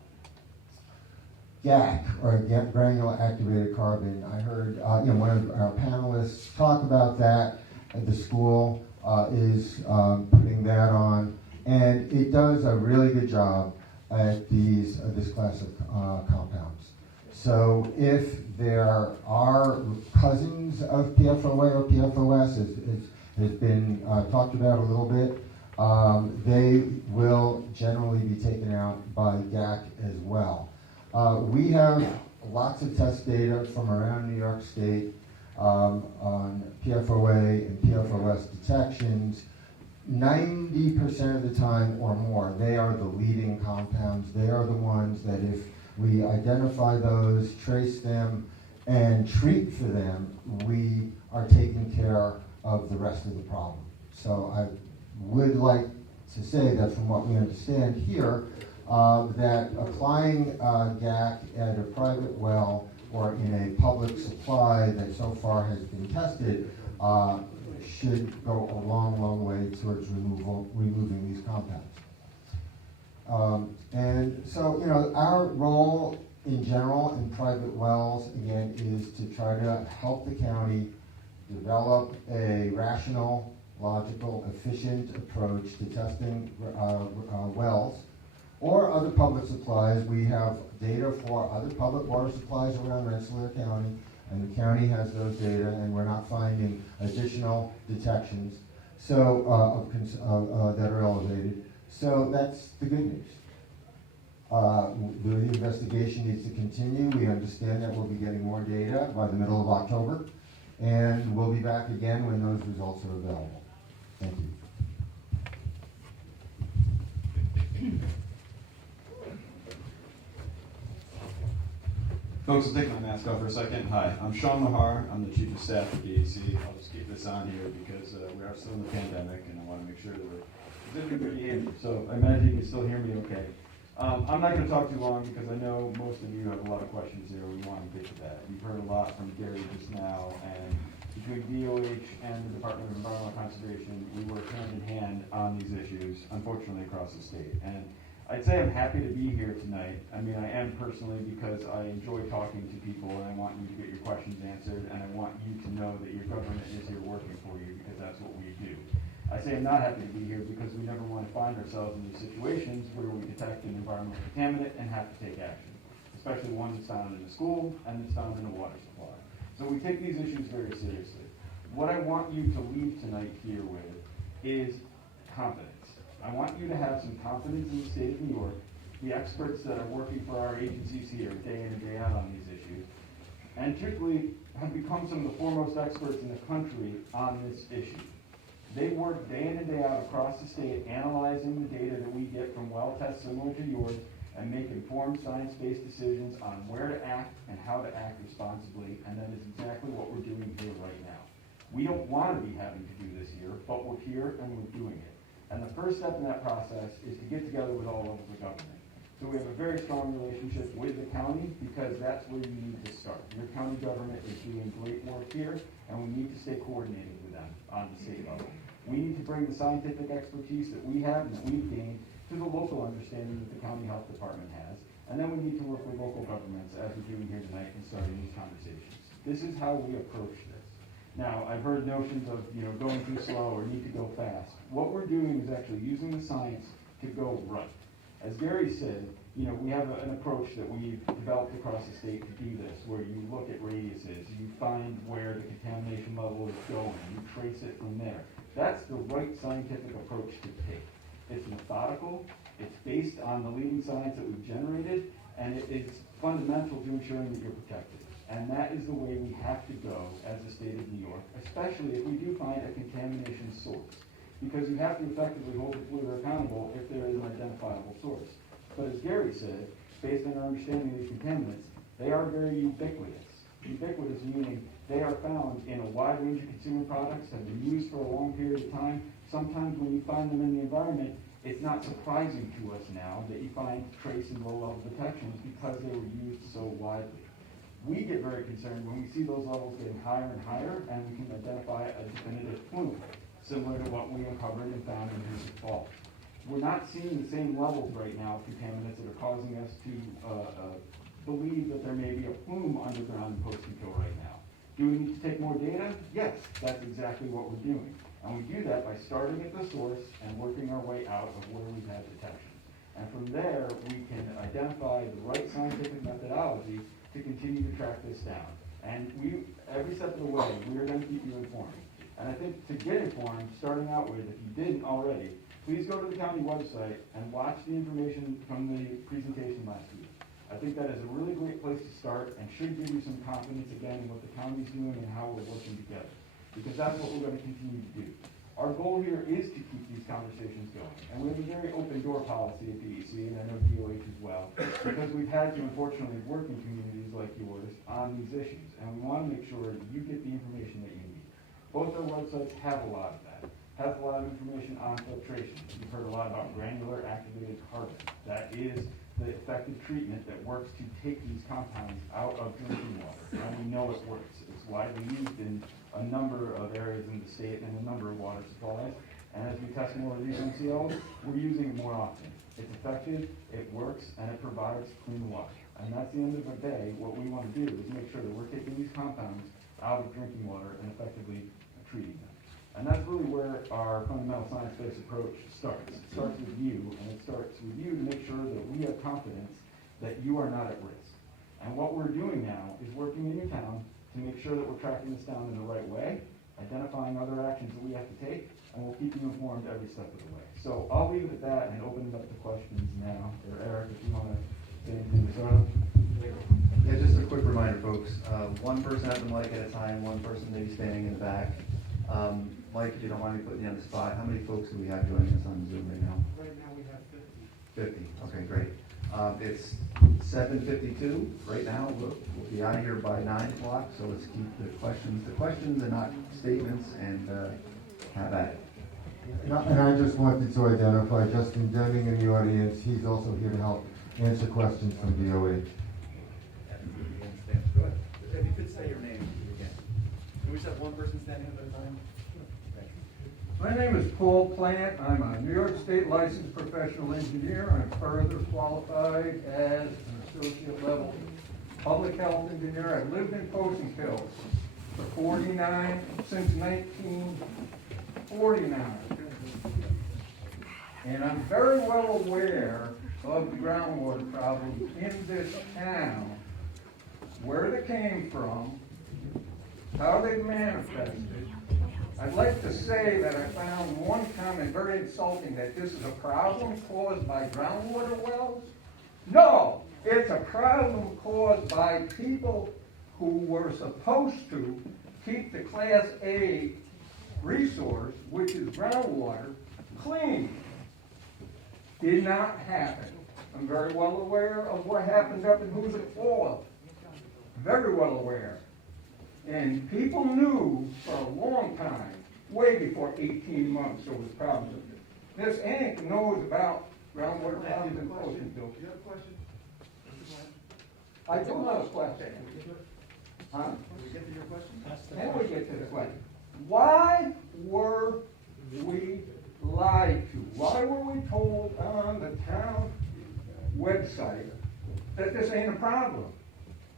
GAC, or granular activated carbon. I heard one of our panelists talk about that. The school is putting that on, and it does a really good job at this class of compounds. So if there are cousins of PFOA or PFOS, has been talked about a little bit, they will generally be taken out by GAC as well. We have lots of test data from around New York State on PFOA and PFOS detections. 90% of the time or more, they are the leading compounds. They are the ones that if we identify those, trace them, and treat for them, we are taking care of the rest of the problem. So I would like to say that from what we understand here, that applying GAC at a private well or in a public supply that so far has been tested should go a long, long way towards removing these compounds. And so, our role in general in private wells, again, is to try to help the county develop a rational, logical, efficient approach to testing wells or other public supplies. We have data for other public water supplies around Rensselaer County, and the county has those data, and we're not finding additional detections that are elevated. So that's the good news. The investigation needs to continue. We understand that we'll be getting more data by the middle of October, and we'll be back again when those results are available. Thank you. Folks, I'll take my mask off for a second. Hi, I'm Sean Mahar. I'm the Chief of Staff at DAC. I'll just keep this on here because we are still in the pandemic, and I want to make sure that we're exhibiting good behavior. So I imagine you can still hear me okay. I'm not going to talk too long because I know most of you have a lot of questions here. We want to get to that. You've heard a lot from Gary just now, and between DOH and the Department of Environmental Conservation, we work hand in hand on these issues, unfortunately, across the state. And I'd say I'm happy to be here tonight. I mean, I am personally because I enjoy talking to people, and I want you to get your questions answered, and I want you to know that your government is here working for you because that's what we do. I say I'm not happy to be here because we never want to find ourselves in these situations where we detect an environmental contaminant and have to take action, especially one that's found in a school and that's found in a water supply. So we take these issues very seriously. What I want you to leave tonight here with is confidence. I want you to have some confidence in the state of New York, the experts that are working for our agencies here day in and day out on these issues, and truthfully have become some of the foremost experts in the country on this issue. They work day in and day out across the state analyzing the data that we get from well tests similar to yours and make informed science-based decisions on where to act and how to act responsibly, and that is exactly what we're doing here right now. We don't want to be having to do this here, but we're here and we're doing it. And the first step in that process is to get together with all levels of government. So we have a very strong relationship with the county because that's where you need to start. Your county government is doing great work here, and we need to stay coordinated with them on the state level. We need to bring the scientific expertise that we have and that we've gained to the local understanding that the county health department has. And then we need to work with local governments, as we're doing here tonight, and starting these conversations. This is how we approach this. Now, I've heard notions of, going too slow or need to go fast. What we're doing is actually using the science to go right. As Gary said, we have an approach that we've developed across the state to do this, where you look at radiuses, you find where the contamination level is going, you trace it from there. That's the right scientific approach to take. It's methodical, it's based on the leading science that we've generated, and it's fundamental to ensuring that you're protected. And that is the way we have to go as the state of New York, especially if we do find a contamination source. Because you have to effectively hold the polluter accountable if there is an identifiable source. But as Gary said, based on our understanding of these contaminants, they are very ubiquitous. Ubiquitous meaning they are found in a wide range of consumer products, have been used for a long period of time. Sometimes when you find them in the environment, it's not surprising to us now that you find trace and low-level detections because they were used so widely. We get very concerned when we see those levels getting higher and higher, and we can identify a definitive plume, similar to what we uncovered and found in Hoosick Falls. We're not seeing the same levels right now of contaminants that are causing us to believe that there may be a plume underground in Poestenkill right now. Do we need to take more data? Yes, that's exactly what we're doing. And we do that by starting at the source and working our way out of where we've had detections. And from there, we can identify the right scientific methodology to continue to track this down. And every step of the way, we are going to keep you informed. And I think to get informed, starting out with, if you didn't already, please go to the county website and watch the information from the presentation last week. I think that is a really great place to start and should give you some confidence again in what the county's doing and how we're working together. Because that's what we're going to continue to do. Our goal here is to keep these conversations going. And we have a very open door policy at DEC, and I know DOH as well, because we've had to unfortunately work in communities like yours on these issues. And we want to make sure you get the information that you need. Both our websites have a lot of that. Have a lot of information on filtration. You've heard a lot about granular activated carbon. That is the effective treatment that works to take these compounds out of drinking water. And we know it works. It's widely used in a number of areas in the state and a number of water supplies. And as we test more of these MCLs, we're using it more often. It's effective, it works, and it provides clean water. And that's the end of the day. What we want to do is make sure that we're taking these compounds out of drinking water and effectively treating them. And that's really where our fundamental science-based approach starts. It starts with you, and it starts with you to make sure that we have confidence that you are not at risk. And what we're doing now is working in your town to make sure that we're tracking this down in the right way, identifying other actions that we have to take, and we'll keep you informed every step of the way. So I'll leave it at that and open it up to questions now. Or Eric, if you want to say anything to start. Yeah, just a quick reminder, folks. One person at the mic at a time, one person maybe standing in the back. Mike, if you don't mind me putting you on the spot, how many folks do we have joining us on Zoom right now? Right now we have 50. 50, okay, great. It's 7:52 right now. We'll be out of here by 9 o'clock, so let's keep the questions and not statements, and have at it. And I just wanted to identify Justin Deming in the audience. He's also here to help answer questions from DOH. Go ahead. If you could say your name again. Can we just have one person standing up at a time? My name is Paul Plant. I'm a New York State licensed professional engineer. I'm further qualified as an associate level public health engineer. I've lived in Poestenkill for since 1949. And I'm very well aware of the groundwater problems in this town, where they came from, how they manifested. I'd like to say that I found one comment very insulting, that this is a problem caused by groundwater wells. No, it's a problem caused by people who were supposed to keep the Class A resource, which is groundwater, clean. Did not happen. I'm very well aware of what happened up in Hoosick Falls. Very well aware. And people knew for a long time, way before 18 months, there was problems with this. Ms. Enck knows about groundwater problems in Poestenkill. Do you have a question? I do have a question. Huh? Can we get to your question? Then we get to the question. Why were we lied to? Why were we told on the town website that this ain't a problem?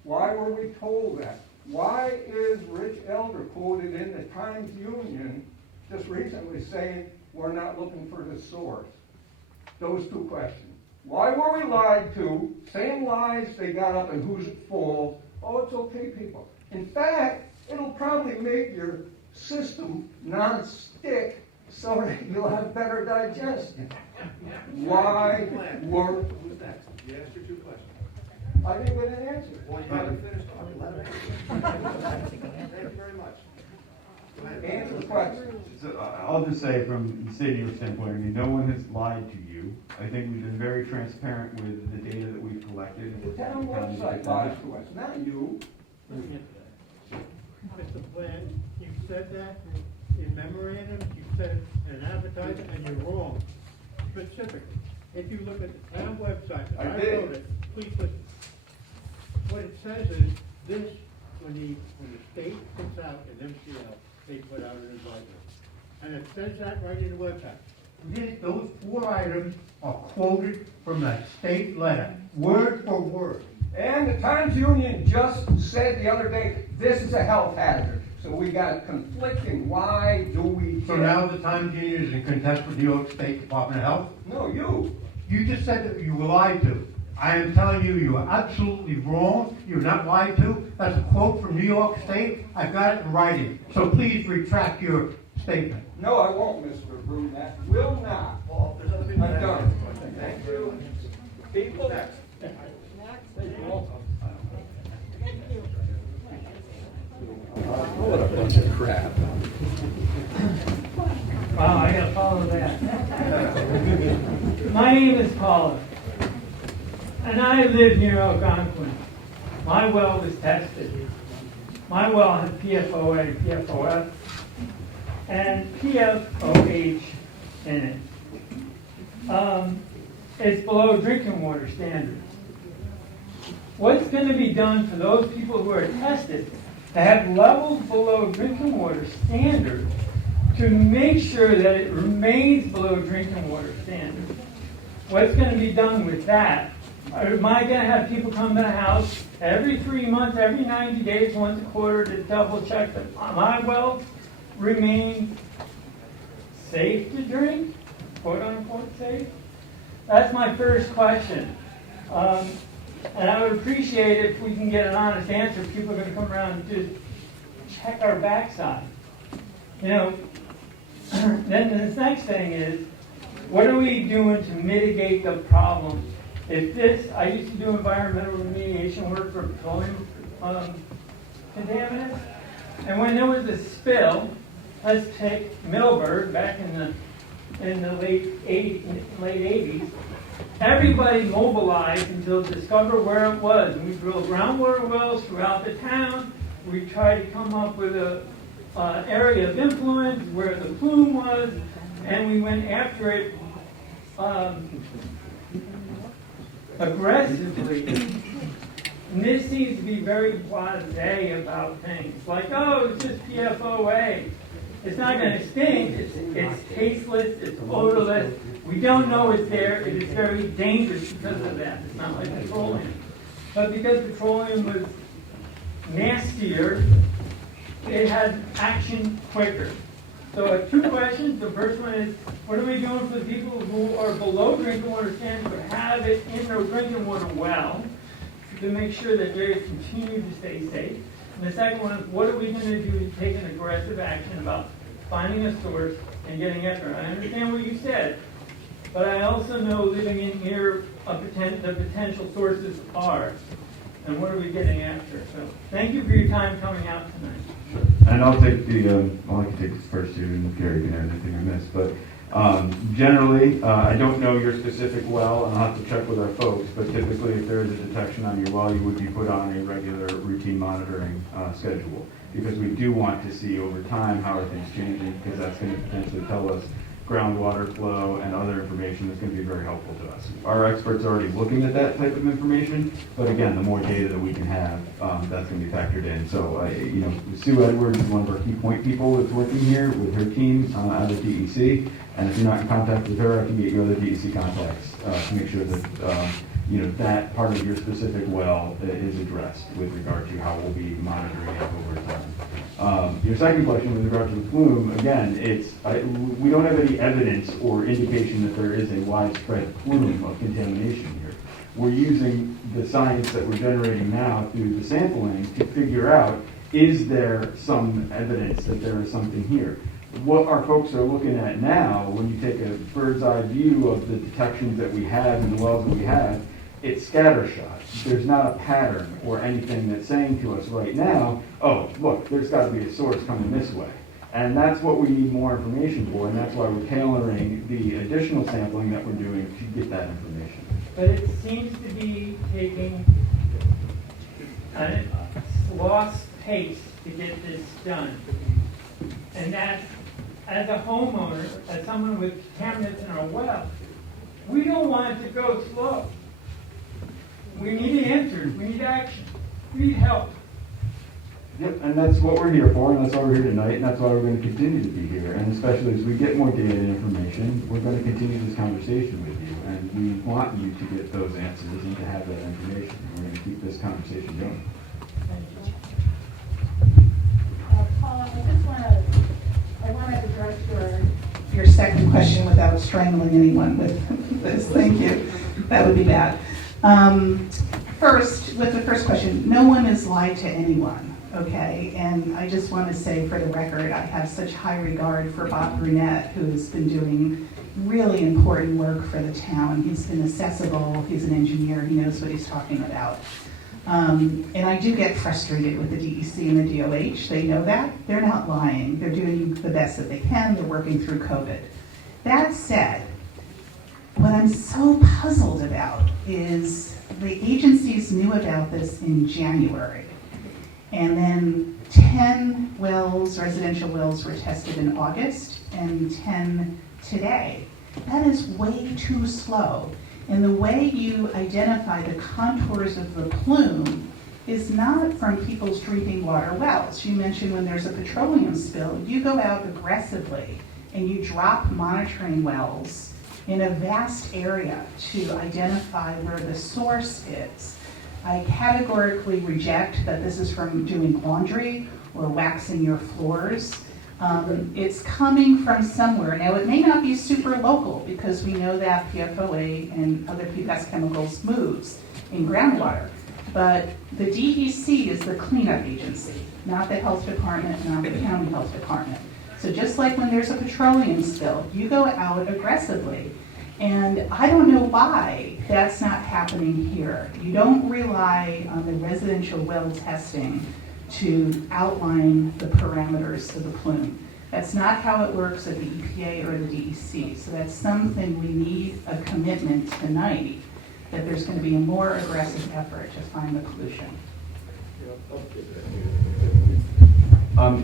Why were we told that? Why is Rich Elder quoted in the Times-Union just recently saying we're not looking for the source? Those two questions. Why were we lied to? Same lies they got up in Hoosick Falls. Oh, it's okay, people. In fact, it'll probably make your system non-stick so that you'll have better digestion. Why were... Who's next? You asked your two questions. I didn't get an answer. Well, you haven't finished talking. Let him answer. Thank you very much. Go ahead. Answer the question. So I'll just say from the city standpoint, I mean, no one has lied to you. I think we've been very transparent with the data that we've collected. The town website lies to us, not you. Mr. Plan, you said that in memorandum, you said it in advertising, and you're wrong. Specifically, if you look at the town website, I I did. wrote it, please listen. What it says is, this, when the state puts out an MCL, they put out an advisory. And it says that right in the website. Those 4 items are quoted from that state letter, word for word. And the Times-Union just said the other day, this is a health hazard. So we got conflicting, why do we... So now the Times-Union is in contest with New York State Department of Health? No, you. You just said that you were lied to. I am telling you, you are absolutely wrong. You're not lied to. That's a quote from New York State. I've got it in writing. So please retract your statement. No, I won't, Mr. Brunet. Will not. Well, there's other people. I'm that done. have questions. Thank you. People. Next. What a bunch of crap. Wow, I gotta follow that. My name is Paula, and I live near Algonquin. My well was tested. My well had PFOA, PFOF, and PFOH in it. It's below drinking water standards. What's going to be done for those people who are tested to have levels below drinking water standards to make sure that it remains below drinking water standards? What's going to be done with that? Am I going to have people come to the house every 3 months, every 90 days, once a quarter to double check that my wells remain safe to drink, quote unquote safe? That's my first question. And I would appreciate if we can get an honest answer if people are going to come around and just check our backside. You know, then the next thing is, what are we doing to mitigate the problem? If this, I used to do environmental remediation work for petroleum contaminants, and when there was a spill, let's take Middleburg back in the late 80s, everybody mobilized until discover where it was. And we drilled groundwater wells throughout the town. We tried to come up with a area of influence where the plume was, and we went after it aggressively. And this seems to be very blasé about things. Like, oh, it's just PFOA. It's not going to stink. It's tasteless. It's odorless. We don't know it's there. It is very dangerous because of that. It's not like petroleum. But because petroleum was nastier, it had action quicker. So I have 2 questions. The first one is, what are we doing for the people who are below drinking water standards but have it in their drinking water well to make sure that they continue to stay safe? And the second one is, what are we going to do to take an aggressive action about finding a source and getting after it? I understand what you said, but I also know living in here the potential sources are. And what are we getting after? So thank you for your time coming out tonight. And I'll take I can take this first too, and Gary can add anything I missed. But generally, I don't know your specific well, and I'll have to check with our folks, but typically if there is a detection on your well, you would be put on a regular routine monitoring schedule. Because we do want to see over time how are things changing, because that's going to potentially tell us groundwater flow and other information that's going to be very helpful to us. Our experts are already looking at that type of information, but again, the more data that we can have, that's going to be factored in. So, Sue Edwards is one of our key point people that's working here with her team out of DEC, and if you're not in contact with her, I can get you other DEC contacts to make sure that that part of your specific well is addressed with regard to how we'll be monitoring it over time. Your second question with regard to the plume, again, we don't have any evidence or indication that there is a widespread plume of contamination here. We're using the science that we're generating now through the sampling to figure out, is there some evidence that there is something here? What our folks are looking at now, when you take a bird's eye view of the detections that we have and the wells that we have, it's scattershot. There's not a pattern or anything that's saying to us right now, oh, look, there's got to be a source coming this way. And that's what we need more information for, and that's why we're tailoring the additional sampling that we're doing to get that information. But it seems to be taking a lost pace to get this done. And that's, as a homeowner, as someone with contaminants in our well, we don't want it to go slow. We need answers, we need action, we need help. Yep, and that's what we're here for, and that's why we're here tonight, and that's why we're going to continue to be here. And especially as we get more data and information, we're going to continue this conversation with you, and we want you to get those answers and to have that information. We're going to keep this conversation going. Paul, I want to address your second question without strangling anyone with this. Thank you. That would be bad. First, with the first question, no one has lied to anyone, okay? And I just want to say for the record, I have such high regard for Bob Brunet, who has been doing really important work for the town. He's been accessible, he's an engineer, he knows what he's talking about. And I do get frustrated with the DEC and the DOH. They know that. They're not lying. They're doing the best that they can. They're working through COVID. That said, what I'm so puzzled about is the agencies knew about this in January. And then 10 wells, residential wells, were tested in August and 10 today. That is way too slow. And the way you identify the contours of the plume is not from people's drinking water wells. You mentioned when there's a petroleum spill, you go out aggressively and you drop monitoring wells in a vast area to identify where the source is. I categorically reject that this is from doing laundry or waxing your floors. It's coming from somewhere. Now, it may not be super local because we know that PFOA and other PFAS chemicals moves in groundwater. But the DEC is the cleanup agency, not the health department, not the county health department. So just like when there's a petroleum spill, you go out aggressively. And I don't know why that's not happening here. You don't rely on the residential well testing to outline the parameters of the plume. That's not how it works at the EPA or the DEC. So that's something we need a commitment tonight, that there's going to be a more aggressive effort to find the pollution.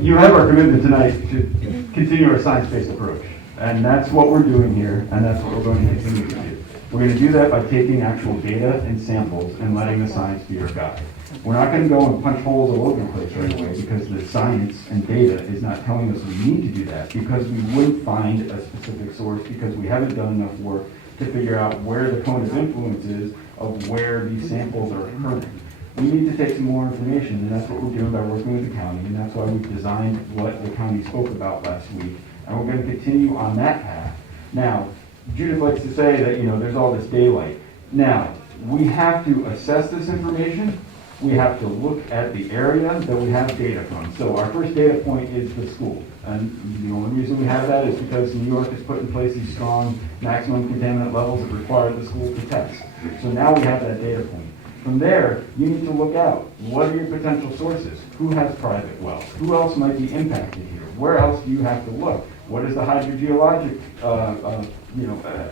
You have our commitment tonight to continue our science-based approach. And that's what we're doing here, and that's what we're going to continue to do. We're going to do that by taking actual data and samples and letting the science be our guide. We're not going to go and punch holes all over the place right away because the science and data is not telling us we need to do that, because we wouldn't find a specific source, because we haven't done enough work to figure out where the cone of influence is of where these samples are occurring. We need to take some more information, and that's what we're doing by working with the county, and that's why we've designed what the county spoke about last week, and we're going to continue on that path. Now, Judith likes to say that, there's all this daylight. Now, we have to assess this information. We have to look at the area that we have data from. So our first data point is the school. And the only reason we have that is because New York has put in place these strong maximum contaminant levels that require the school to test. So now we have that data point. From there, you need to look out. What are your potential sources? Who has private wells? Who else might be impacted here? Where else do you have to look? What is the hydrogeologic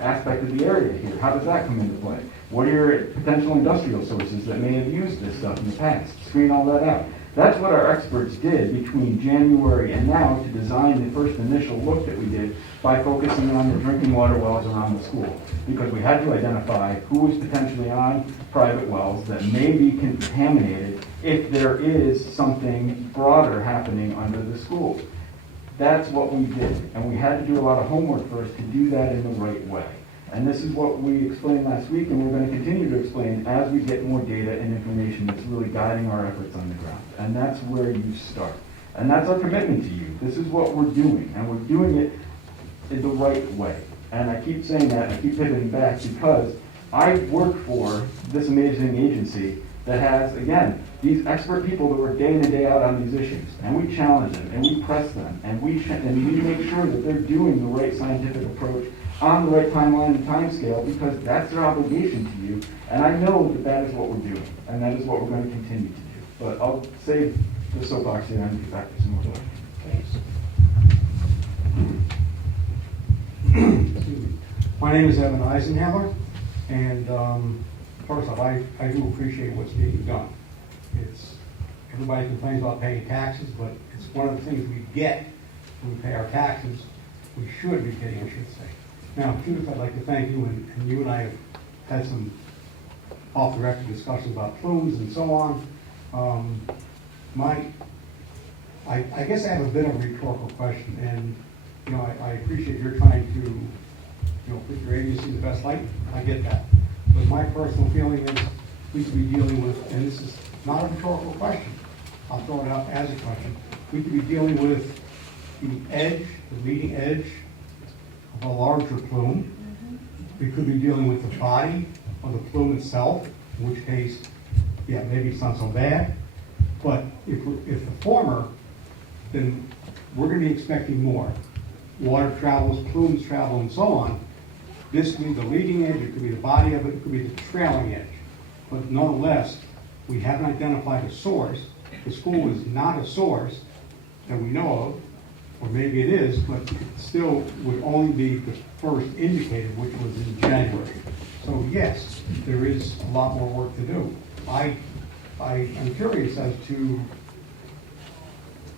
aspect of the area here? How does that come into play? What are your potential industrial sources that may have used this stuff in the past? Screen all that out. That's what our experts did between January and now to design the first initial look that we did by focusing on the drinking water wells around the school. Because we had to identify who was potentially on private wells that may be contaminated if there is something broader happening under the school. That's what we did. And we had to do a lot of homework first to do that in the right way. And this is what we explained last week, and we're going to continue to explain as we get more data and information that's really guiding our efforts on the ground. And that's where you start. And that's our commitment to you. This is what we're doing, and we're doing it in the right way. And I keep saying that, and I keep pivoting back because I work for this amazing agency that has, again, these expert people that work day in and day out on these issues. And we challenge them, and we press them, and we make sure that they're doing the right scientific approach on the right timeline and time scale, because that's their obligation to you. And I know that that is what we're doing, and that is what we're going to continue to do. But I'll save the soapbox here and get back to some more questions. My name is Evan Eisenhammer, and first off, I do appreciate what's being done. Everybody complains about paying taxes, but it's one of the things we get when we pay our taxes. We should be getting, I should say. Now, Judith, I'd like to thank you, and you and I have had some off-the-record discussions about plumes and so on. I guess I have a bit of a rhetorical question, and I appreciate you're trying to put your agency in the best light. I get that, but my personal feeling is we could be dealing with, and this is not a rhetorical question. I'll throw it out as a question. We could be dealing with the edge, the leading edge of a larger plume. We could be dealing with the body of the plume itself, in which case, yeah, maybe it's not so bad. But if the former, then we're going to be expecting more. Water travels, plumes travel, and so on. This could be the leading edge, it could be the body of it, it could be the trailing edge. But nonetheless, we haven't identified a source. The school is not a source that we know of, or maybe it is, but it still would only be the first indicated, which was in January. So yes, there is a lot more work to do. I'm curious as to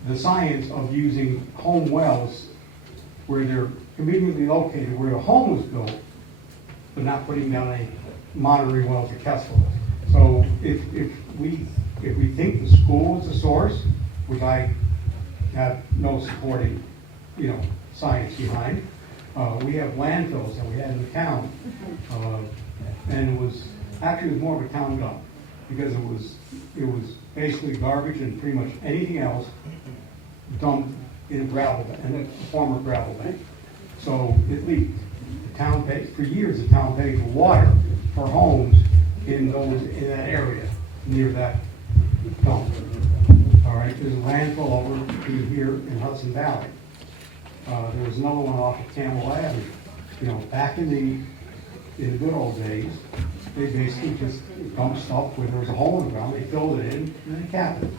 the science of using home wells where they're conveniently located, where a home was built, but not putting down a monitoring wells or test wells. So if we think the school is a source, which I have no supporting, science behind, we have landfills that we had in the town, and it was more of a town dump because it was basically garbage and pretty much anything else dumped in a gravel bank, in a former gravel bank. So it leaked. The town paid for years. The town paid for water for homes in that area near that dump. All right, there's a landfill over here in Hudson Valley. There was another one off of Campbell Avenue. Back in the good old days, they basically just dumped stuff where there was a hole in the ground. They filled it in and they capped it.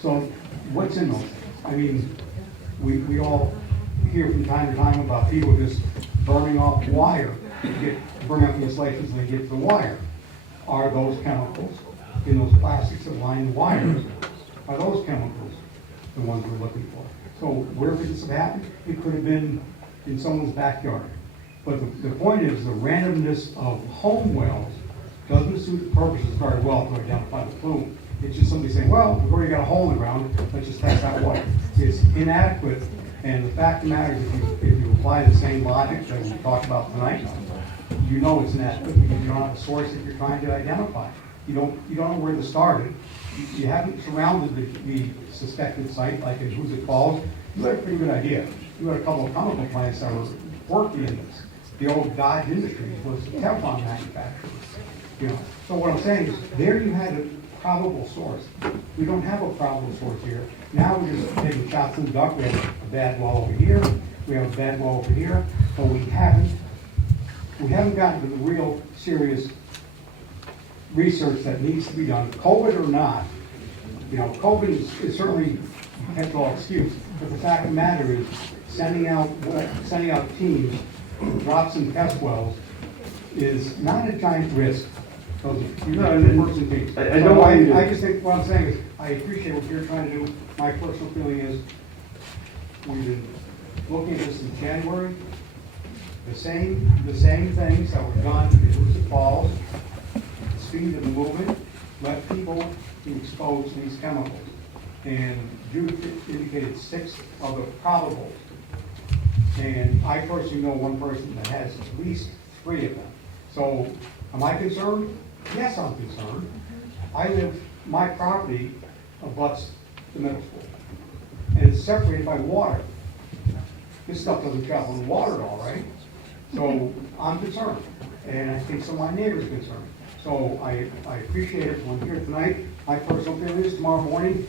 So what's in those things? I mean, we all hear from time to time about people just burning off wire, burning up the installations and they get to the wire. Are those chemicals in those plastics that line the wires, are those chemicals the ones we're looking for? So where could this have happened? It could have been in someone's backyard. But the point is the randomness of home wells doesn't suit the purpose of very well to identify the plume. It's just somebody saying, well, we've already got a hole in the ground, let's just test that water. It's inadequate, and the fact of the matter is if you apply the same logic that we talked about tonight, you know it's inadequate because you don't have a source that you're trying to identify. You don't know where this started. You haven't surrounded the suspected site like in Hoosick Falls. You had a pretty good idea. You had a couple of chemical plants that were working in this. The old Dodge Industries was Teflon manufacturers. So what I'm saying is there you had a probable source. We don't have a probable source here. Now we're just taking shots in the dark. We have a bad well over here. We have a bad well over here. But we haven't gotten to the real serious research that needs to be done, COVID or not. COVID is certainly a catch-all excuse, but the fact of the matter is sending out teams, drops and test wells is not a giant risk. I just think what I'm saying is I appreciate what you're trying to do. My personal feeling is we've been looking at this in January. The same things that were done in Hoosick Falls, speed of the movement, let people be exposed to these chemicals. And Judith indicated 6 of the probables. And I personally know one person that has at least 3 of them. So, am I concerned? Yes, I'm concerned. My property abuts the middle school, and it's separated by water. This stuff doesn't travel in water at all, right? So, I'm concerned, and I think some of my neighbors are concerned. So, I appreciate everyone here tonight. My personal feeling is tomorrow morning,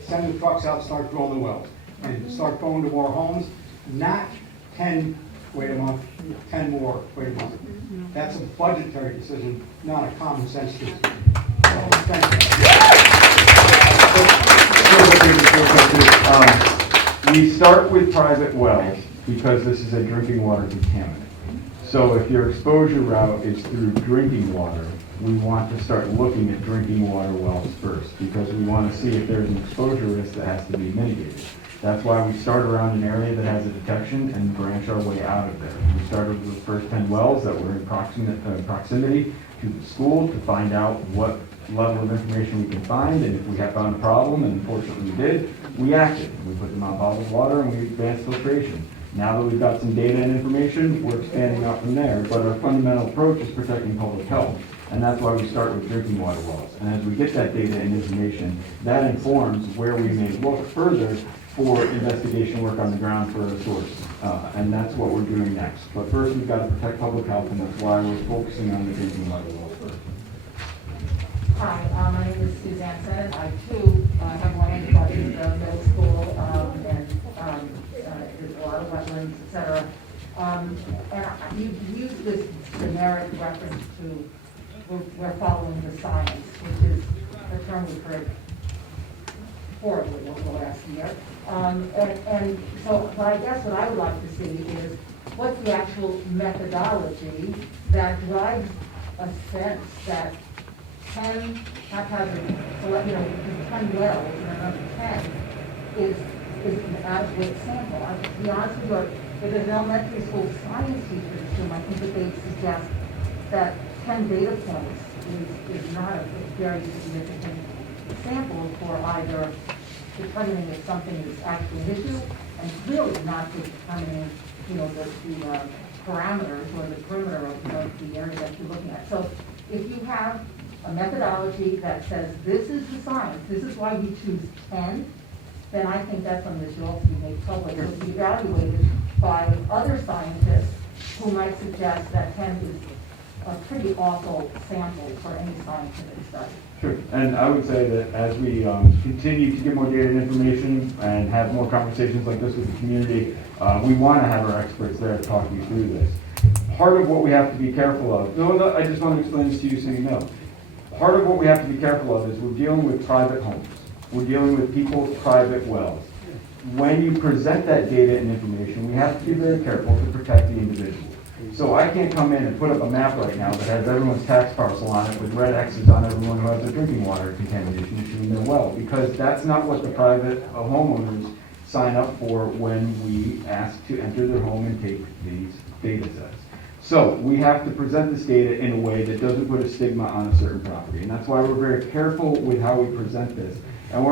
send the trucks out, start drilling the wells, and start going to more homes, not 10, wait a month, 10 more, wait a month. That's a budgetary decision, not a common sense decision. So, thank you. We start with private wells because this is a drinking water contaminant. So if your exposure route is through drinking water, we want to start looking at drinking water wells first because we want to see if there's an exposure risk that has to be mitigated. That's why we start around an area that has a detection and branch our way out of there. We started with the first 10 wells that were in proximity to the school to find out what level of information we can find, and if we have found a problem, and unfortunately we did, we acted. We put them on bottled water and we advanced filtration. Now that we've got some data and information, we're expanding out from there, but our fundamental approach is protecting public health, and that's why we start with drinking water wells. And as we get that data and information, that informs where we may look further for investigation work on the ground for a source. And that's what we're doing next. But first, we've got to protect public health, and that's why we're focusing on the drinking water wells first. Hi, my name is Suzanne Sennett. I too have one in the middle school, and there's a lot of wetlands, et cetera. And you've used this generic reference to we're following the science, which is a term we've heard horribly over the last year. And so, but I guess what I would like to see is what's the actual methodology that drives a sense that 10 haphazard, 10 wells and another 10 is an adequate sample. To be honest with you, if an elementary school science teacher in this room, I think that they suggest that 10 data points is not a very significant sample for either determining if something is actually an issue and clearly not determining, the parameters or the perimeter of the area that you're looking at. So if you have a methodology that says this is the science, this is why we choose 10, then I think that's when this should also be made public. It will be evaluated by other scientists who might suggest that 10 is a pretty awful sample for any scientific study. Sure, and I would say that as we continue to get more data and information and have more conversations like this with the community, we want to have our experts there to talk you through this. Part of what we have to be careful of, I just want to explain this to you so you know. Part of what we have to be careful of is we're dealing with private homes. We're dealing with people's private wells. When you present that data and information, we have to be very careful to protect the individual. So I can't come in and put up a map right now that has everyone's tax parcel on it with red X's on everyone who has a drinking water contamination issue in their well, because that's not what the private homeowners sign up for when we ask to enter their home and take these data sets. So we have to present this data in a way that doesn't put a stigma on a certain property, and that's why we're very careful with how we present this. And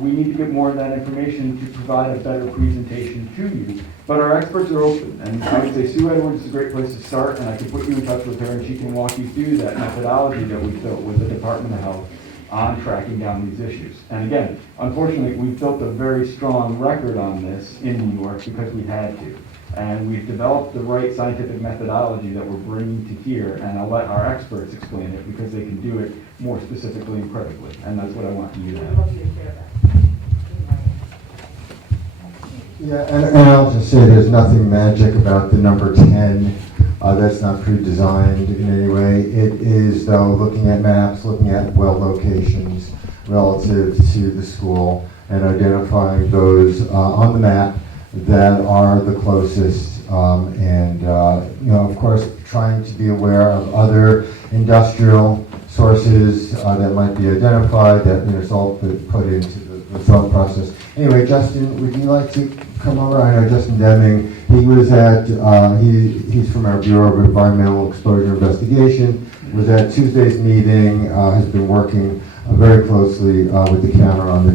we need to get more of that information to provide a better presentation to you. But our experts are open, and I would say Sue Edwards is a great place to start, and I can put you in touch with her, and she can walk you through that methodology that we built with the Department of Health on tracking down these issues. And again, unfortunately, we've built a very strong record on this in New York because we had to. And we've developed the right scientific methodology that we're bringing to here, and I'll let our experts explain it because they can do it more specifically and credibly, and that's what I want you to I'd have. love you to share that. Yeah, and I'll just say there's nothing magic about the number 10. That's not pre-designed in any way. It is, though, looking at maps, looking at well locations relative to the school, and identifying those on the map that are the closest, and of course, trying to be aware of other industrial sources that might be identified that all put into the thought process. Anyway, Justin, would you like to come over? I know Justin Deming. He was at he's from our Bureau of Environmental Exposure Investigation. Was at Tuesday's meeting. Has been working very closely with the county on the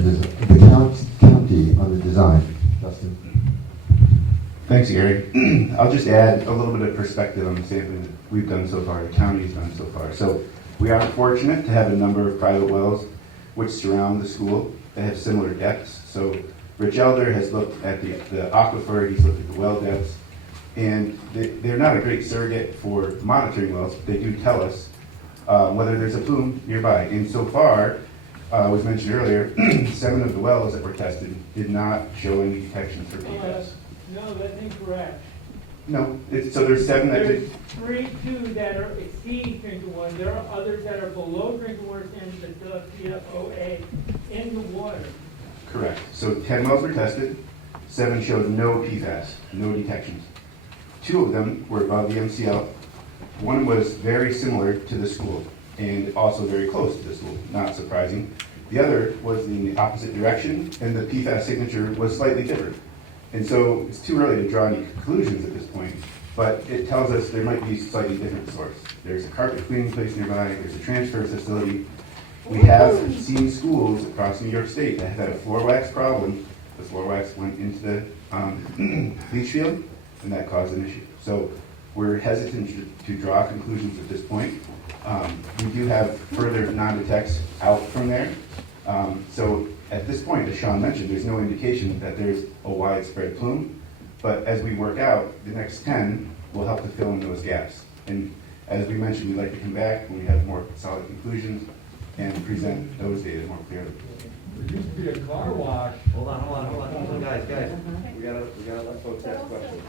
design. Justin. Thanks, Gary. I'll just add a little bit of perspective on something that we've done so far, the county's done so far. So we are fortunate to have a number of private wells which surround the school that have similar depths. So Rich Elder has looked at the aquifer, he's looked at the well depths, and they're not a great surrogate for monitoring wells, but they do tell us whether there's a plume nearby. And so far, was mentioned earlier, 7 of the wells that were tested did not show any detections for PFAS. No, that's incorrect. No, so there's 7 that There's did. 2 that are exceed drinking water. There are others that are below drinking water standards that still have PFOA in the water. Correct. So 10 wells were tested, 7 showed no PFAS, no detections. 2 of them were above the MCL. 1 was very similar to the school and also very close to the school, not surprising. The other was in the opposite direction, and the PFAS signature was slightly different. And so it's too early to draw any conclusions at this point, but it tells us there might be a slightly different source. There's a carpet cleaning place nearby, there's a transfer facility. We have seen schools across New York State that have had a floor wax problem. The floor wax went into the leach field, and that caused an issue. So we're hesitant to draw conclusions at this point. We do have further non-detects out from there. So at this point, as Sean mentioned, there's no indication that there's a widespread plume. But as we work out, the next 10 will help to fill in those gaps. And as we mentioned, we'd like to come back when we have more solid conclusions and present those data more clearly. There used to be a car wash. Hold on, guys. We gotta let folks ask questions.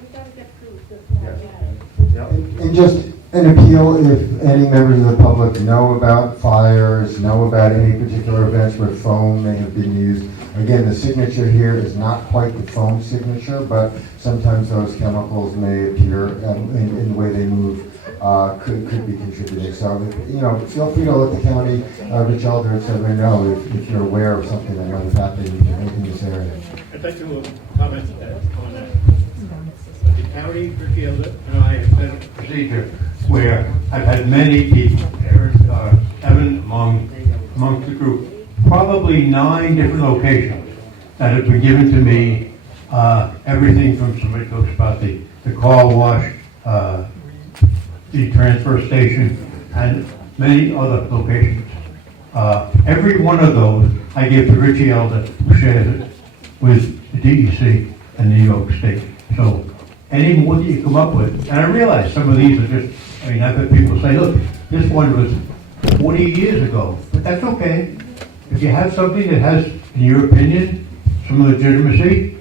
Yeah. And just an appeal, if any members of the public know about fires, know about any particular events where foam may have been used. Again, the signature here is not quite the foam signature, but sometimes those chemicals may appear in the way they move, could be contributing. So, feel free to let the county, Rich Elder, et cetera, know if you're aware of something that might have happened in this area. I'd like to comment on that. The county, Rick Elder, and I have had a procedure where I've had many people, there's Evan amongst the group, probably 9 different locations that have been given to me, everything from somebody talks about the car wash, the transfer station, and many other locations. Every one of those I give to Richie Elder, who shares it with the DEC and New York State. So any more that you come up with, and I realize some of these are just, I've had people say, look, this one was 40 years ago, but that's okay. If you have something that has, in your opinion, some legitimacy,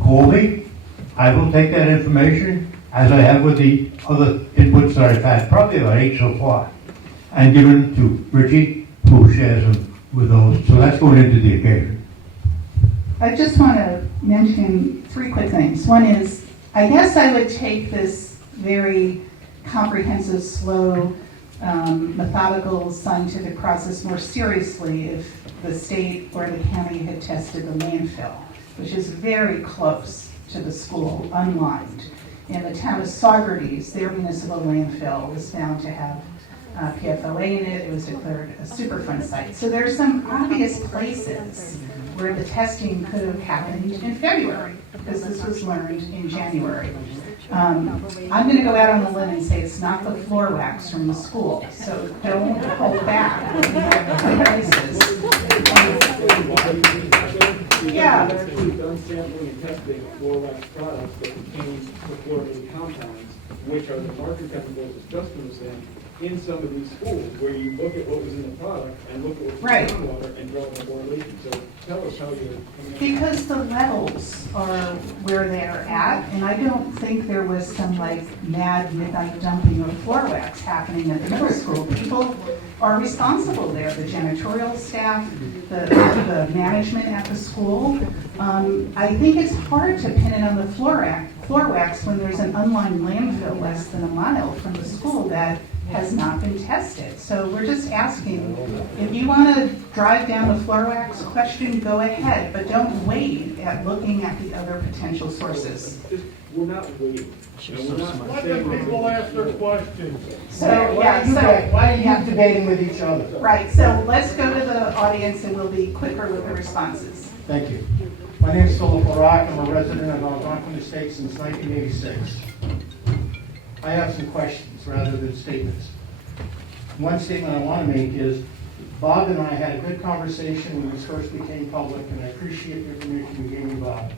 call me. I will take that information, as I have with the other inputs that I've had, probably about 8 so far, and give them to Richie, who shares them with those. So that's going into the occasion. I just want to mention 3 quick things. One is, I guess I would take this very comprehensive, slow, methodical, scientific process more seriously if the state or the county had tested the landfill, which is very close to the school, unlined. In the town of Saugerties, their municipal landfill was found to have PFOA in it. It was declared a Superfund site. So there are some obvious places where the testing could have happened in February, because this was learned in January. I'm going to go out on the limb and say it's not the floor wax from the school, so don't hold back. We have places. Yeah. We've done sampling and testing of floor wax products that contain perfluorinated compounds, which are the marker chemicals, as Justin was saying, in some of these schools, where you look at what was in the product and look at what's in the groundwater and draw the correlation. So tell us how you're coming up. Because the levels are where they're at, and I don't think there was some mad midnight dumping of floor wax happening at the middle school. People are responsible there, the janitorial staff, the management at the school. I think it's hard to pin it on the floor wax when there's an unlined landfill less than a mile from the school that has not been tested. So we're just asking, if you want to drive down the floor wax question, go ahead, but don't wait at looking at the other potential sources. We're not waiting. Let the people ask their questions. Why are you debating with each other? Right, so let's go to the audience and we'll be quicker with the responses. Thank you. My name is Philip Barak. I'm a resident of Algonquin Estate since 1986. I have some questions rather than statements. One statement I want to make is Bob and I had a good conversation when this first became public, and I appreciate the information you gave me, Bob.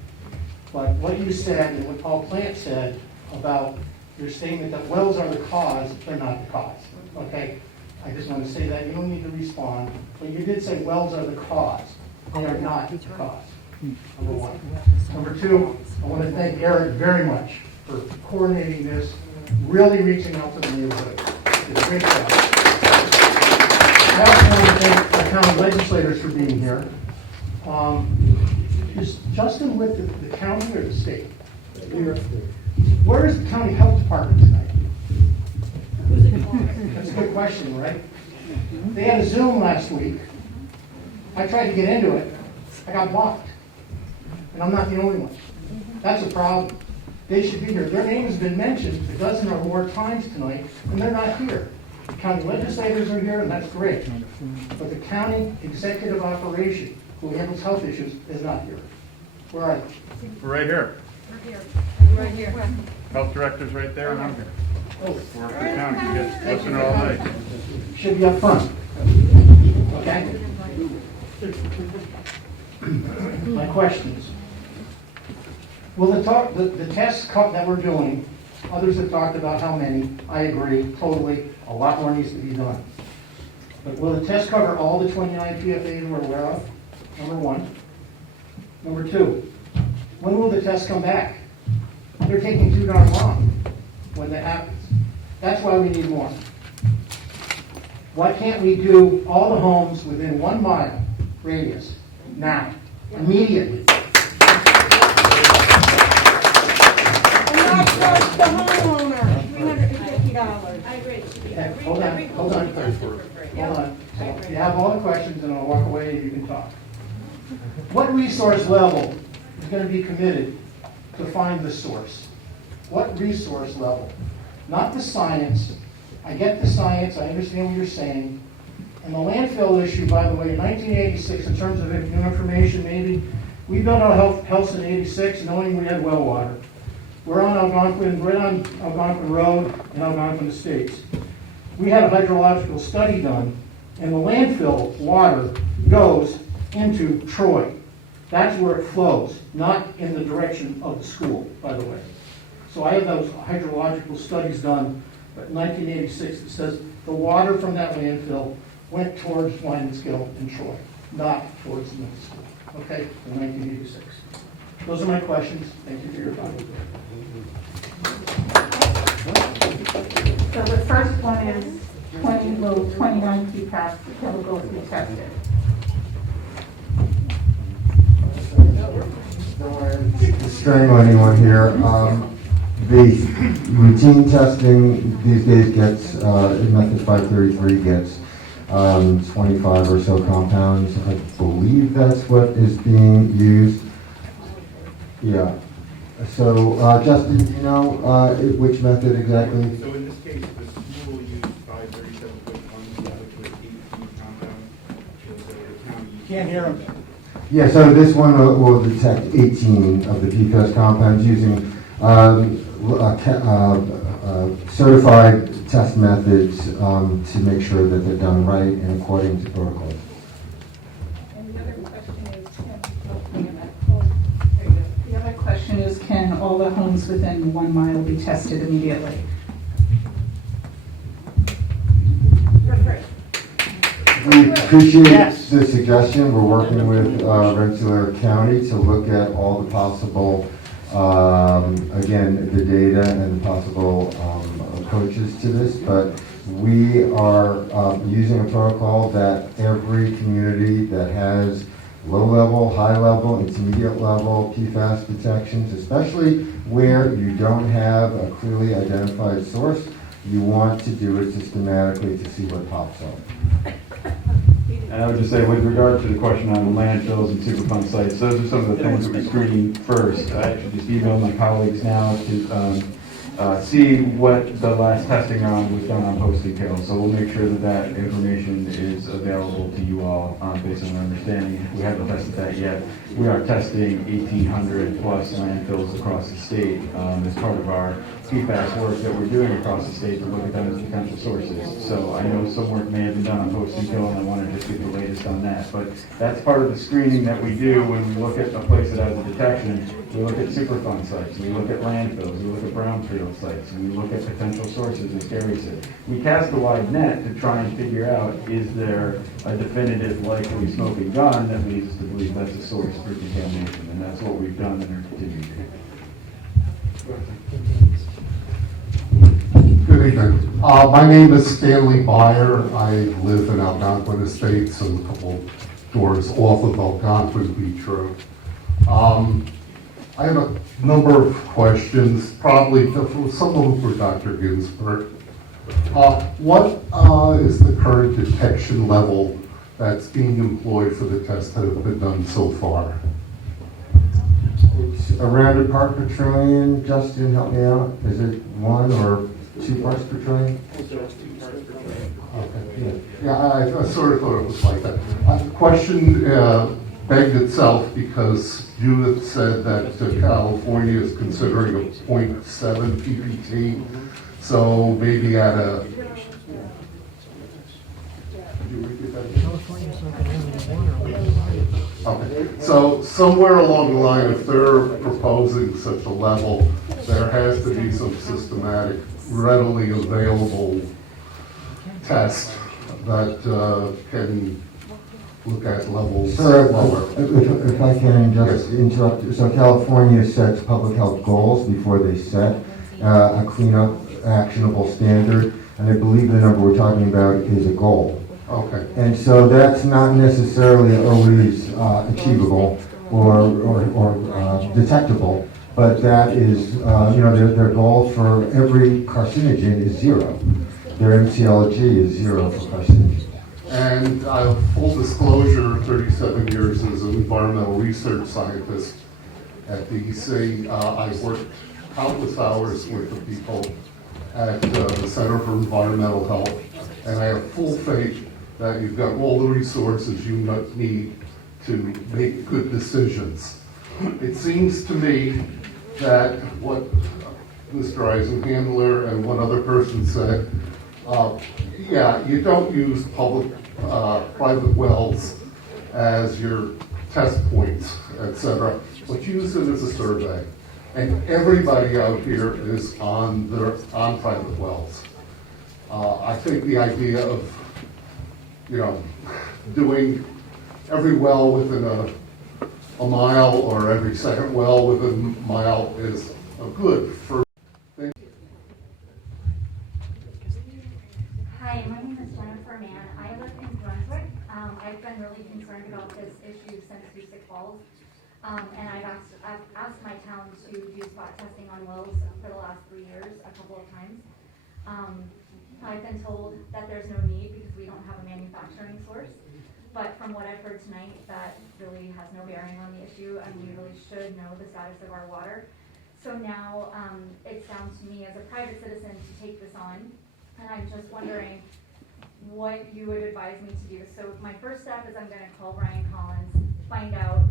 But what you said and what Paul Plant said about your statement that wells are the cause, they're not the cause. Okay? I just want to say that. You don't need to respond. But you did say wells are the cause. They are not the cause. Number one. Number two, I want to thank Eric very much for coordinating this, really reaching out to the neighborhood. Did a great job. I also want to thank the county legislators for being here. Is Justin with the county or the state? Where is the county health department tonight? That's a good question, right? They had a Zoom last week. I tried to get into it. I got blocked. And I'm not the only one. That's a problem. They should be here. Their name has been mentioned a dozen or more times tonight, and they're not here. The county legislators are here, and that's great. But the county executive operation, who handles health issues, is not here. Where are they? We're right here. Right here. Health director's right there, and I'm here. Oh, We're at the county. You guys listen all night. should be up front. Okay? My questions. Will the tests that we're doing, others have talked about how many, I agree, totally, a lot more needs to be done. But will the test cover all the 29 PFAs we're aware of? Number one. Number two, when will the tests come back? They're taking too darn long when that happens. That's why we need more. Why can't we do all the homes within 1 mile radius now, immediately? And not charge the homeowner $350. I agree. Okay, hold on. Hold on. So if you have all the questions, and I'll walk away and you can talk. What resource level is going to be committed to find the source? What resource level? Not the science. I get the science. I understand what you're saying. And the landfill issue, by the way, in 1986, in terms of new information, maybe, we built our house in 86 knowing we had well water. We're on Algonquin Road in Algonquin Estates. We had a hydrological study done, and the landfill water goes into Troy. That's where it flows, not in the direction of the school, by the way. So I have those hydrological studies done in 1986 that says the water from that landfill went towards Wineskill and Troy, not towards the middle school. Okay, in 1986. Those are my questions. Thank you for your time. So the first one is 29 PFAS chemicals be tested. Strain on anyone here. The routine testing these days gets, in method 533 gets 25 or so compounds. I believe that's what is being used. Yeah. So, Justin, do you know which method exactly? So in this case, the school used 537.1, which was 18 compounds. So the county. Can't hear them. Yeah, so this one will detect 18 of the PFAS compounds using certified test methods to make sure that they're done right and according to protocols. And the other question is, can all the homes within 1 mile be tested immediately? We appreciate the suggestion. We're working with Rensselaer County to look at all the possible, again, the data and the possible approaches to this, but we are using a protocol that every community that has low level, high level, intermediate level PFAS detections, especially where you don't have a clearly identified source, you want to do it systematically to see what pops up. And I would just say, with regard to the question on the landfills and Superfund sites, those are some of the things that we screen first. I actually just emailed my colleagues now to see what the last testing round was done on Poestenkill. So we'll make sure that that information is available to you all based on our understanding. We haven't tested that yet. We are testing 1,800 plus landfills across the state as part of our PFAS work that we're doing across the state to look at them as potential sources. So I know some work may have been done on Poestenkill, and I want to just get the latest on that. But that's part of the screening that we do when we look at a place that has a detection. We look at Superfund sites, we look at landfills, we look at brownfield sites, and we look at potential sources, as Gary said. We cast a wide net to try and figure out, is there a definitive likely smoking gun that leads us to believe that's a source for contamination, and that's what we've done and are continuing to do. Good evening. My name is Stanley Meyer. I live in Algonquin Estates and a couple doors off of Algonquin Beach Road. I have a number of questions, probably some of them for Dr. Ginsberg. What is the current detection level that's being employed for the tests that have been done so far? It's around a part per trillion. Justin, help me out. Is it 1 or 2 parts per trillion? Okay. Yeah, I sort of thought it was like that. The question begged itself because Judith said that California is considering a 0.7 ppt. So maybe at a... Okay, so somewhere along the line, if they're proposing such a level, there has to be some systematic, readily available test that can look at levels lower. If I can just interrupt. So California sets public health goals before they set a cleanup actionable standard, and I believe the number we're talking about is a goal. Okay. And so that's not necessarily always achievable or detectable, but that is, their goal for every carcinogen is 0. Their MCLG is 0 for carcinogens. And full disclosure, 37 years as an environmental research scientist at DEC. I worked countless hours with the people at the Center for Environmental Health, and I have full faith that you've got all the resources you need to make good decisions. It seems to me that what Mr. Eisenhandler and one other person said, yeah, you don't use private wells as your test points, etc., but use it as a survey. And everybody out here is on private wells. I think the idea of, doing every well within a mile or every second well within a mile is a good first thing. Hi, my name is Jennifer Mann. I live in Brunswick. I've been really concerned about this issue since Hoosick Falls. And I've asked my town to do spot testing on wells for the last 3 years, a couple of times. I've been told that there's no need because we don't have a manufacturing source. But from what I've heard tonight, that really has no bearing on the issue, and we really should know the status of our water. So now it's down to me as a private citizen to take this on, and I'm just wondering what you would advise me to do. So my first step is I'm going to call Brian Collins, find out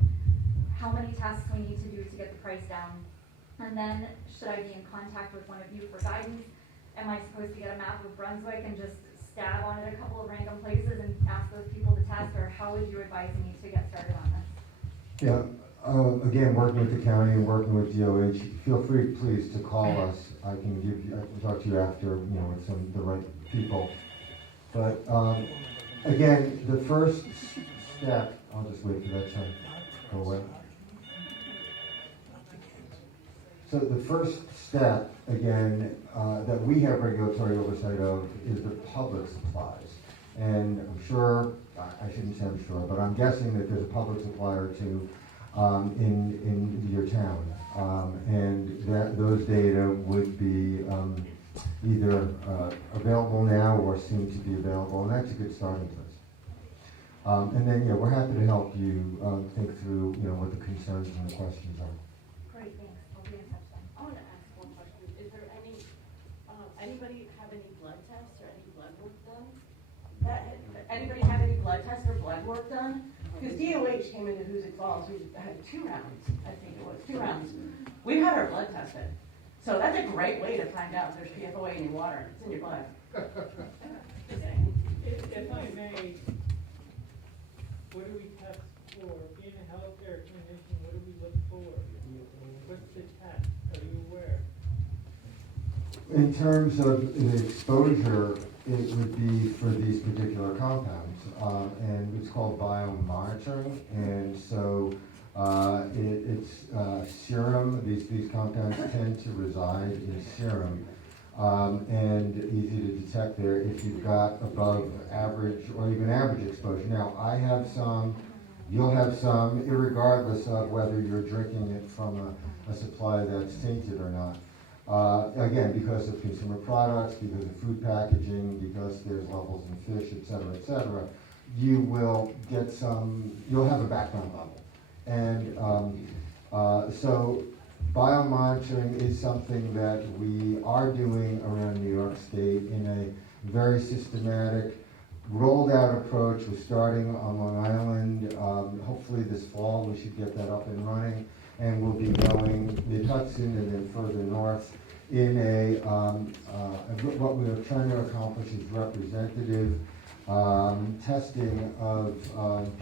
how many tests we need to do to get the price down, and then should I be in contact with one of you for guidance? Am I supposed to get a map of Brunswick and just stab on it a couple of random places and ask those people to test, or how would you advise me to get started on this? Yeah, again, working with the county and working with DOH, feel free, please, to call us. I can talk to you after, with the right people. But again, the first step, I'll just wait for that to go away. So the first step, again, that we have regulatory oversight of is the public supplies. And I'm sure, I shouldn't say I'm sure, but I'm guessing that there's a public supplier too in your town. And those data would be either available now or soon to be available, and that's a good starting place. And then, we're happy to help you think through, what the concerns and the questions are. Great, thanks. I'll be in touch then. I want to ask one question. Is there any came into Hoosick Falls, we had 2 rounds, I think it was, 2 rounds. We've had our blood tested. So that's a great way to find out if there's PFOA in your water. It's in your blood. If I may, what do we test for? In a healthcare clinician, what do we look for? What's the test? Are you aware? In terms of the exposure, it would be for these particular compounds, and it's called biomonitoring, and so it's serum. These compounds tend to reside in serum, and easy to detect there if you've got above average or even average exposure. Now, I have some, you'll have some, irregardless of whether you're drinking it from a supply that's tainted or not. Again, because of consumer products, because of food packaging, because there's levels in fish, et cetera, you will get some, you'll have a background level. And so biomonitoring is something that we are doing around New York State in a very systematic, rolled out approach. We're starting on Long Island. Hopefully this fall we should get that up and running. And we'll be going mid-Hudson and then further north in what we are trying to accomplish is representative testing of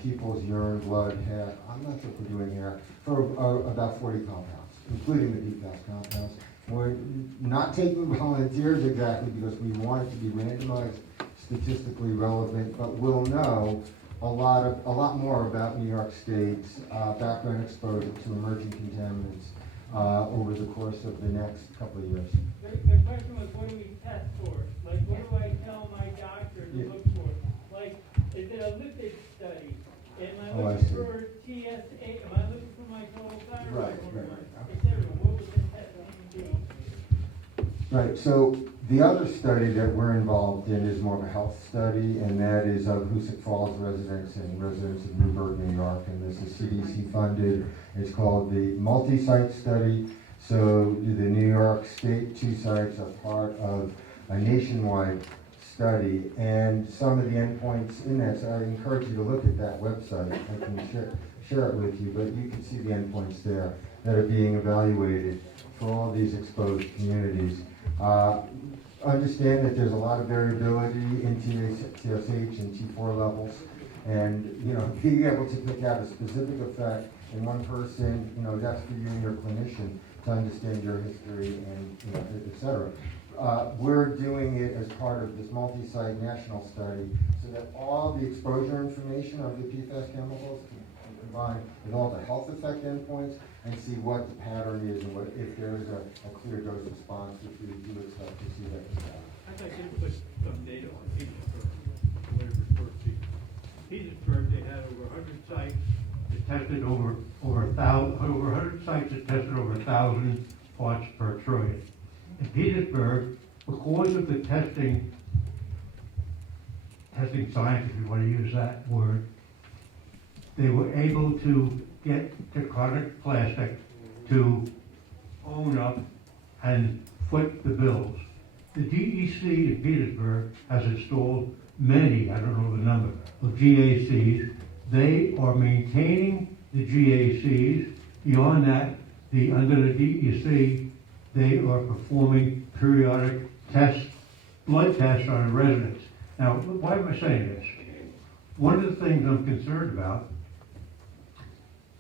people's urine, blood, hair. I'm not sure if we're doing hair, for about 40 compounds, including the PFAS compounds. We're not taking volunteers exactly because we want it to be randomized, statistically relevant, but we'll know a lot more about New York State's background exposure to emerging contaminants over the course of the next couple of years. The question was, what do we test for? Like, what do I tell my doctor to look for? Like, is it a lipid study? Am I looking for TSA? Am I looking for my total thyroid hormone? Et cetera. What would the testing be? Right, so the other study that we're involved in is more of a health study, and that is of Hoosick Falls residents and residents of Newburgh, New York, and this is CDC funded. It's called the multi-site study. So the New York State 2 sites are part of a nationwide study, and some of the endpoints in that, so I encourage you to look at that website. I can share it with you, but you can see the endpoints there that are being evaluated for all these exposed communities. Understand that there's a lot of variability in TSH and T4 levels, and being able to pick out a specific effect in one person, that's for you and your clinician to understand your history and et cetera. We're doing it as part of this multi-site national study so that all the exposure information of the PFAS chemicals can combine with all the health effect endpoints and see what the pattern is and if there is a clear dose response, which we do expect to see that. I'd like to put some data on Petersburg, whatever first Petersburg, they had over 100 sites that tested over 100 sites that tested over 1,000 parts per trillion. In Petersburg, because of the testing science, if you want to use that word, they were able to get the Kodak Plastic to own up and foot the bills. The DEC in Petersburg has installed many, I don't know the number, of GACs. They are maintaining the GACs. Beyond that, under the DEC, they are performing periodic tests, blood tests on residents. Now, why am I saying this? One of the things I'm concerned about,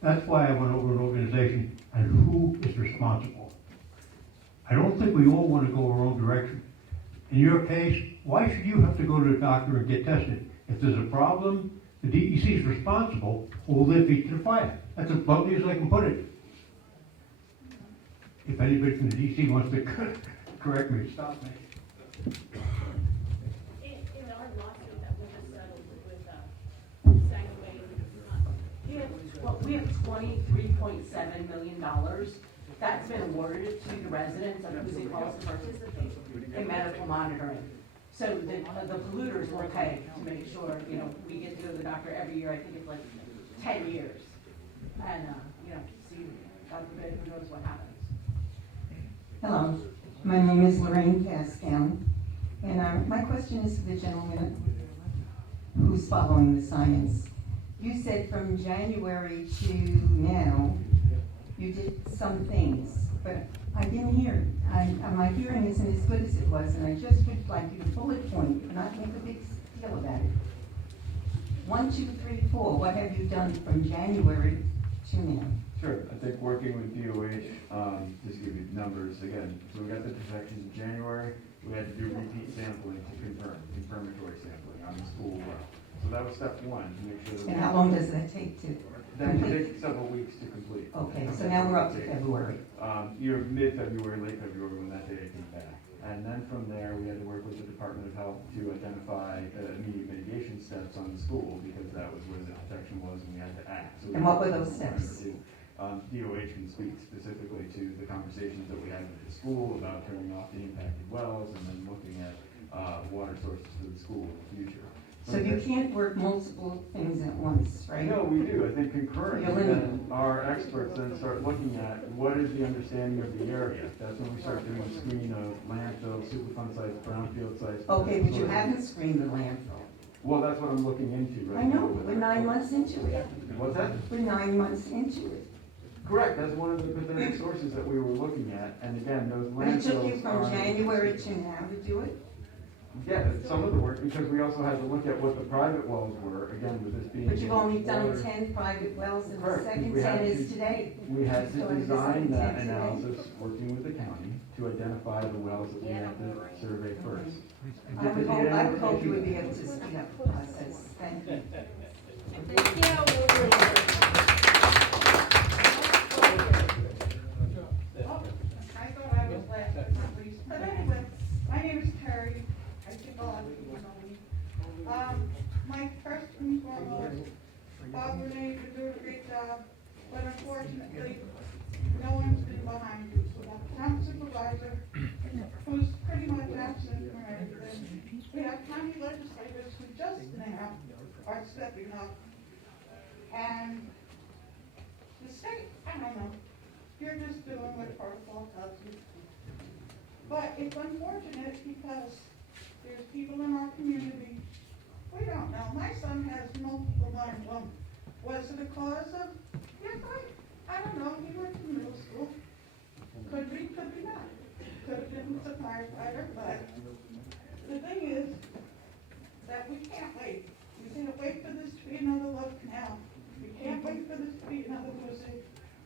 that's why I went over an organization and who is responsible. I don't think we all want to go our own direction. In your case, why should you have to go to the doctor and get tested? If there's a problem, the DEC is responsible. Hold their feet to the fire. That's as bluntly as I can put it. If anybody from the DEC wants to correct me, stop me. In our lawsuit that we just settled with Stanley Meyer, we have $23.7 million that's been awarded to the residents of Hoosick Falls to participate in medical monitoring. So the polluters will pay to make sure, we get to go to the doctor every year. I think it's like 10 years. And, see, God forbid, who knows what happens. Hello, my name is Lorraine Cascown, and my question is to the gentleman who's following the science. You said from January to now, you did some things, but I didn't hear it. My hearing isn't as good as it was, and I just would like you to bullet point, not make a big deal about it. 1, 2, 3, 4, what have you done from January to now? Sure, I think working with DOH, just to give you numbers, again, so we got the detections in January, we had to do repeat sampling to confirmatory sampling on the school well. So that was step one, to make sure that. And how long does that take to That would complete? take several weeks to complete. Okay, so now we're up to February. You're mid-February, late February when that data came back. And then from there, we had to work with the Department of Health to identify immediate mitigation steps on the school, because that was where the detection was and we had to act. So And what were those steps? DOH can speak specifically to the conversations that we had with the school about turning off the impacted wells and then looking at water sources for the school in the future. So you can't work multiple things at once, right? No, we do. I think concurrently, You're limited. then our experts then start looking at what is the understanding of the area. That's when we start doing a screen of landfills, Superfund sites, brownfield sites. Okay, but you haven't screened the landfill. Well, that's what I'm looking into right I now. know, we're 9 months into it. What's that? We're 9 months into it. Correct, that's one of the potential sources that we were looking at, and again, those But it took you landfills from are. January to now to do it? Yeah, some of the work, because we also had to look at what the private wells were, again, with this being. But you've only done water- 10 private wells, and the Correct, second we had 10 is to- today. We had to So is the design second that 10 today? analysis, working with the county, to identify the wells that we had to survey first. I would hope you would be able to speed up the process. Thank you. I thought I was last but not least. But anyway, my name is Terry. I think a lot of people know me. My first and foremost, Bob Brunet, you're doing a great job, but unfortunately, no one's been behind you. So the town supervisor, who's pretty much absent from everything. We have county legislators who just now are stepping up. And the state, I don't know. You're just doing what protocol tells you. But it's unfortunate because there's people in our community, we don't know. My son has multiple myeloma. Was it a cause of, yes, I don't know, he went to middle school. Could be not. Could have been a firefighter, but the thing is that we can't wait. We can't wait for this to be another love canal. We can't wait for this to be another Hoosick.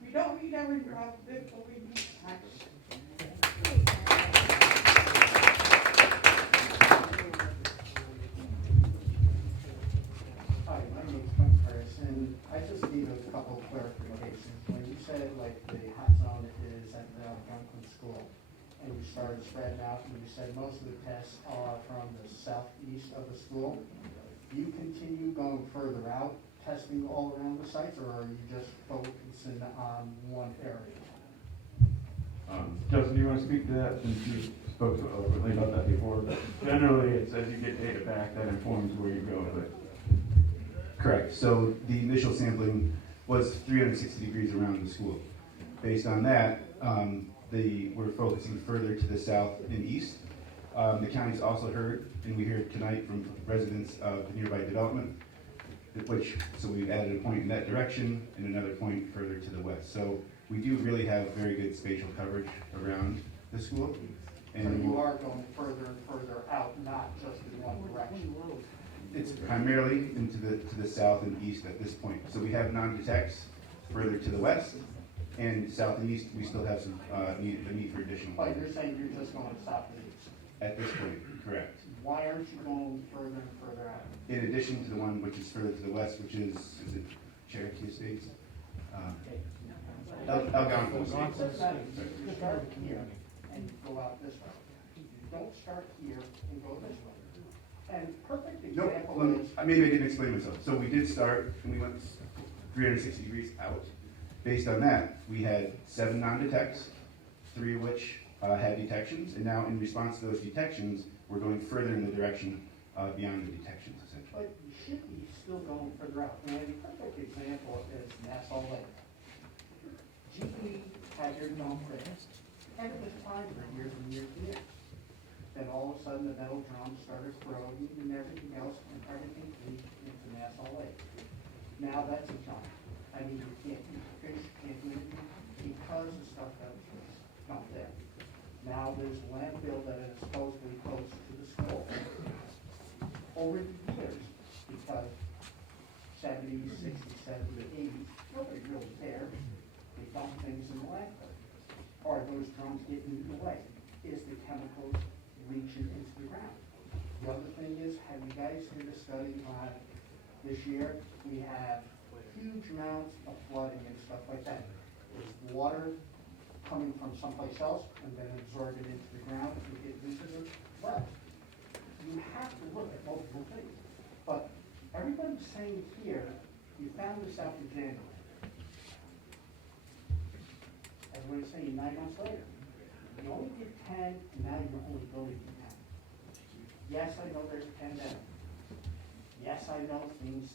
We don't need every drop of it, but we need action. Hi, my name's Mike Curtis, and I just need a couple of clarifications. When you said like the hot zone is at the Algonquin School, and you started spreading out, and you said most of the tests are from the southeast of the school, do you continue going further out, testing all around the sites, or are you just focusing on one area? Justin, do you want to speak to that, since you spoke so eloquently about that before? But generally, it's as you get data back, that informs where you go, but. Correct. So the initial sampling was 360 degrees around the school. Based on that, we're focusing further to the south and east. The county's also heard, and we heard tonight from residents of the nearby development, so we've added a point in that direction and another point further to the west. So we do really have very good spatial coverage around the school. So you are going further and further out, not just in one direction? It's primarily into to the south and east at this point. So we have non-detects further to the west, and south and east, we still have some need for additional. But you're saying you're just going south and east? At this point, correct. Why aren't you going further and further out? In addition to the one which is further to the west, which is it Cherokee Estates? Algonquin Estates. So you start here and go out this way. You don't start here and go this way. And perfect example is. Maybe I didn't explain myself. So we did start, and we went 360 degrees out. Based on that, we had 7 non-detects, 3 of which had detections, and now in response to those detections, we're going further in the direction beyond the detections, essentially. But you should be still going further out. And a perfect example is Nassau Lake. GE had their dump there, and it was fine for years and years and years. Then all of a sudden, the metal drums started corroding and everything else, and everything leaked into Nassau Lake. Now that's a junk. I mean, you can't eat fish, can't do anything because the stuff that was dumped there. Now there's a landfill that is supposedly close to the school. Over the years, because 70s, 60s, 70s, 80s, nobody really cared. They dump things in the landfill. Are those drums getting eaten away? Is the chemicals leaching into the ground? The other thing is, have you guys seen the study on this year? We have huge amounts of flooding and stuff like that. Is water coming from someplace else and then absorbed into the ground and get into the wells? You have to look at multiple things. But everybody's saying here, you found this out in January. Everybody's saying 9 months later. You only did 10, and now you're only going to 10. Yes, I know there's a pandemic. Yes, I know things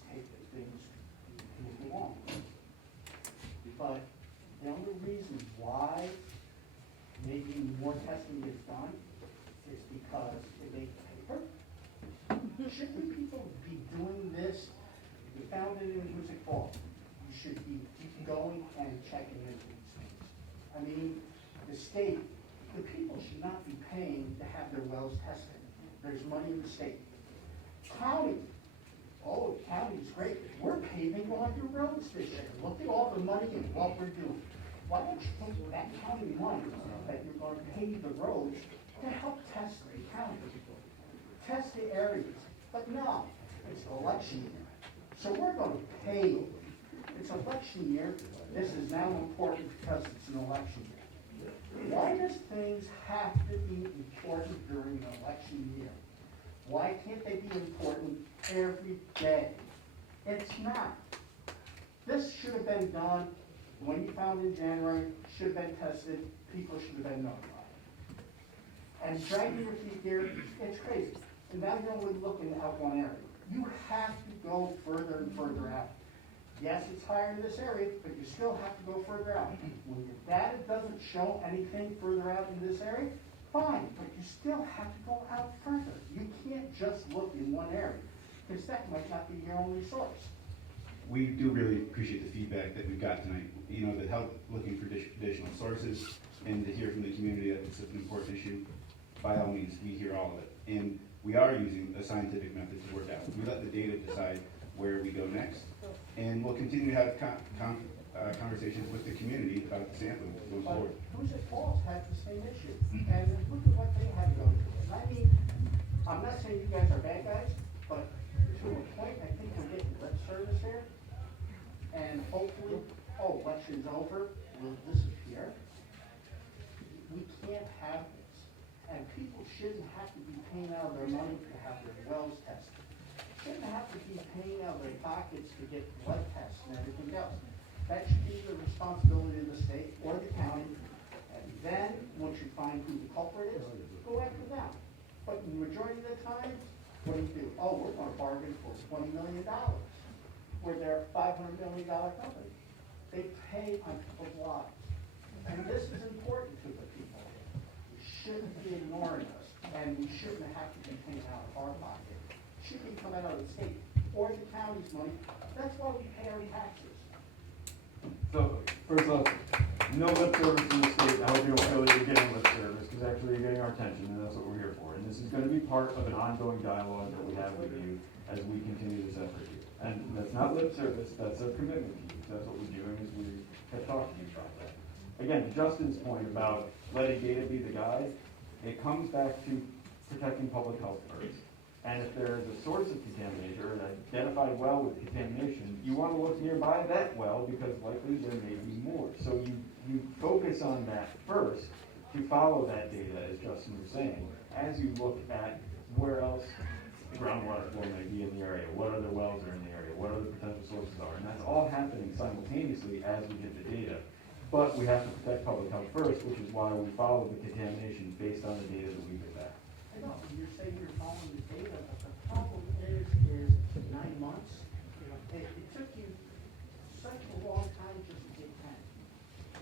move along. But the only reason why maybe more testing is done is because they make paper. Shouldn't people be doing this? If you found it in Hoosick Falls, you should be going and checking into these things. I mean, the state, the people should not be paying to have their wells tested. There's money in the state. County, oh, county's great. We're paving all your roads this year. Look at all the money and what we're doing. Why don't you take that county money that you're going to pave the roads to help test the county? Test the areas. But no, it's election year. So we're going to pay. It's election year. This is now important because it's an election year. Why does things have to be important during an election year? Why can't they be important every day? It's not. This should have been done when you found in January, should have been tested, people should have been notified. And dragging your feet here, it's crazy. And now you're only looking out one area. You have to go further and further out. Yes, it's higher in this area, but you still have to go further out. When your data doesn't show anything further out in this area, fine, but you still have to go out further. You can't just look in one area, because that might not be your only source. We do really appreciate the feedback that we've got tonight. You know, the help looking for additional sources and to hear from the community that it's an important issue. By all means, we hear all of it. And we are using a scientific method to work out. We let the data decide where we go next. And we'll continue to have conversations with the community about the sampling going forward. Hoosick Falls had the same issue, and look at what they had to go through. And I mean, I'm not saying you guys are bad guys, but to a point, I think we're getting lip service here. And hopefully, oh, election's over, we'll disappear. We can't have this. And people shouldn't have to be paying out of their money to have their wells tested. Shouldn't have to be paying out of their pockets to get blood tests and everything else. That should be the responsibility of the state or the county. And then, once you find who the culprit is, go after them. But the majority of the time, what do? Oh, we're going to bargain for $20 million. Where they're a $500 million company. They pay on people's lives. And this is important to the people. We shouldn't be ignoring us, and we shouldn't have to be paying out of our pocket. It should be coming out of the state or the county's money. That's why we pay our taxes. So, first off, no lip service in the state. I hope you don't feel that you're getting lip service, because actually you're getting our attention, and that's what we're here for. And this is going to be part of an ongoing dialogue that we have with you as we continue this effort here. And that's not lip service, that's a commitment to you. That's what we're doing, is we have talked to you about that. Again, to Justin's point about letting data be the guide, it comes back to protecting public health first. And if there is a source of contamination or an identified well with contamination, you want to look nearby that well because likely there may be more. So you focus on that first to follow that data, as Justin was saying, as you look at where else groundwater flow may be in the area, what other wells are in the area, what other potential sources are. And that's all happening simultaneously as we get the data. But we have to protect public health first, which is why we follow the contamination based on the data that we get back. I know, you're saying you're following the data, but the problem is 9 months. It took you such a long time just to get 10.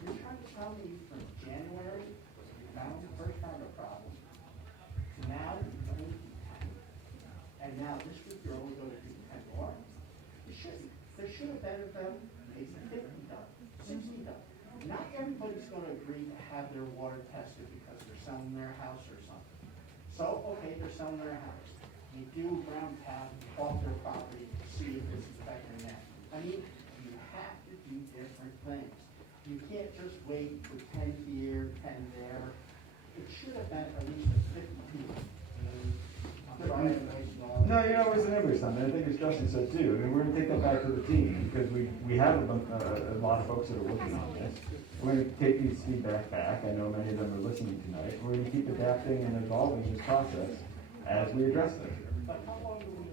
You're trying to tell me from January, you first found a problem, to now you're only do 10. And now this week you're only going to do 10 more. You shouldn't. There should have been them pays $50, $60. Not everybody's gonna agree to have their water tested because they're selling their house or something. So, okay, they're selling their house. You do ground tap off their property to see if this is better than that. I mean, you have to do different things. You can't just wait for 10 here, 10 there. It should have been at least a 50 people. No, you know, it was an every Sunday. I think as Justin said too. I mean, we're gonna take that back to the team because we have a lot of folks that are working on this. We're gonna take these feedback back. I know many of them are listening tonight. We're gonna keep adapting and evolving this process as we address this. But how long do we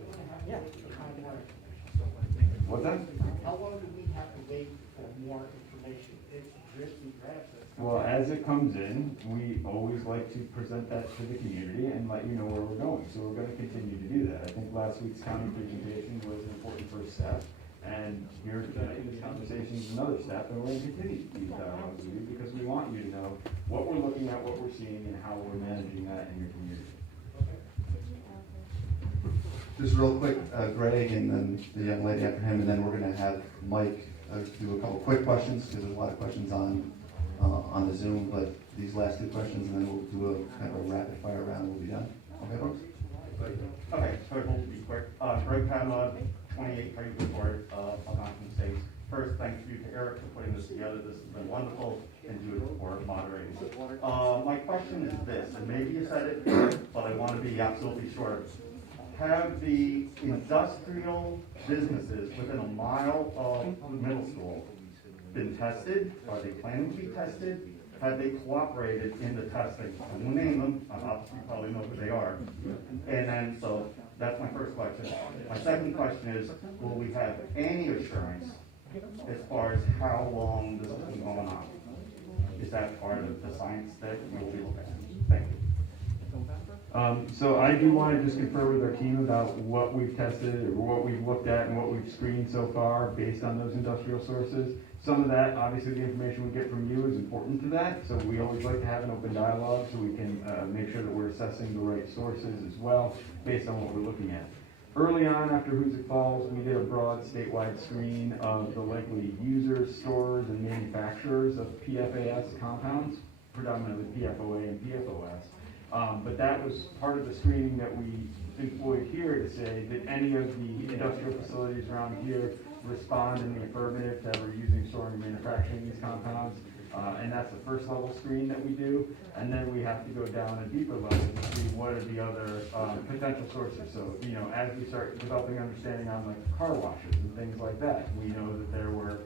have to wait? What's that? How long do we have to wait for more information? It's drips and drabs. Well, as it comes in, we always like to present that to the community and let you know where we're going. So we're going to continue to do that. I think last week's county presentation was an important first step. And here tonight, this conversation is another step. And we're going to continue these dialogues with you because we want you to know what we're looking at, what we're seeing, and how we're managing that in your community. Just real quick, Greg and then the young lady after him, and then we're going to have Mike do a couple quick questions because there's a lot of questions on the Zoom, but these last two questions, and then we'll do a kind of a rapid fire round. We'll be done. Okay, folks? Okay, so we'll be quick. Greg Padlock, 28 Craigwood Court, Algonquin State. First, thank you to Eric for putting this together. This has been wonderful, and Judith for moderating. My question is this, and maybe you said it, but I want to be absolutely sure. Have the industrial businesses within a mile of the middle school been tested? Are they planning to be tested? Have they cooperated in the testing? I won't name them, obviously you probably know who they are. And then, so that's my first question. My second question is, will we have any assurance as far as how long this has been going on? Is that part of the science that we'll be looking at? Thank you. So I do want to just confer with our team about what we've tested or what we've looked at and what we've screened so far based on those industrial sources. Some of that, obviously the information we get from you is important to that, so we always like to have an open dialogue so we can make sure that we're assessing the right sources as well based on what we're looking at. Early on after Hoosick Falls, we did a broad statewide screen of the likely users, stores, and manufacturers of PFAS compounds, predominantly PFOA and PFOS. But that was part of the screening that we employed here to say that any of the industrial facilities around here respond in the affirmative to ever using, storing, and manufacturing these compounds. And that's the first level screen that we do. And then we have to go down a deeper level to see what are the other potential sources. So, you know, as we start developing understanding on like car washes and things like that, we know that there were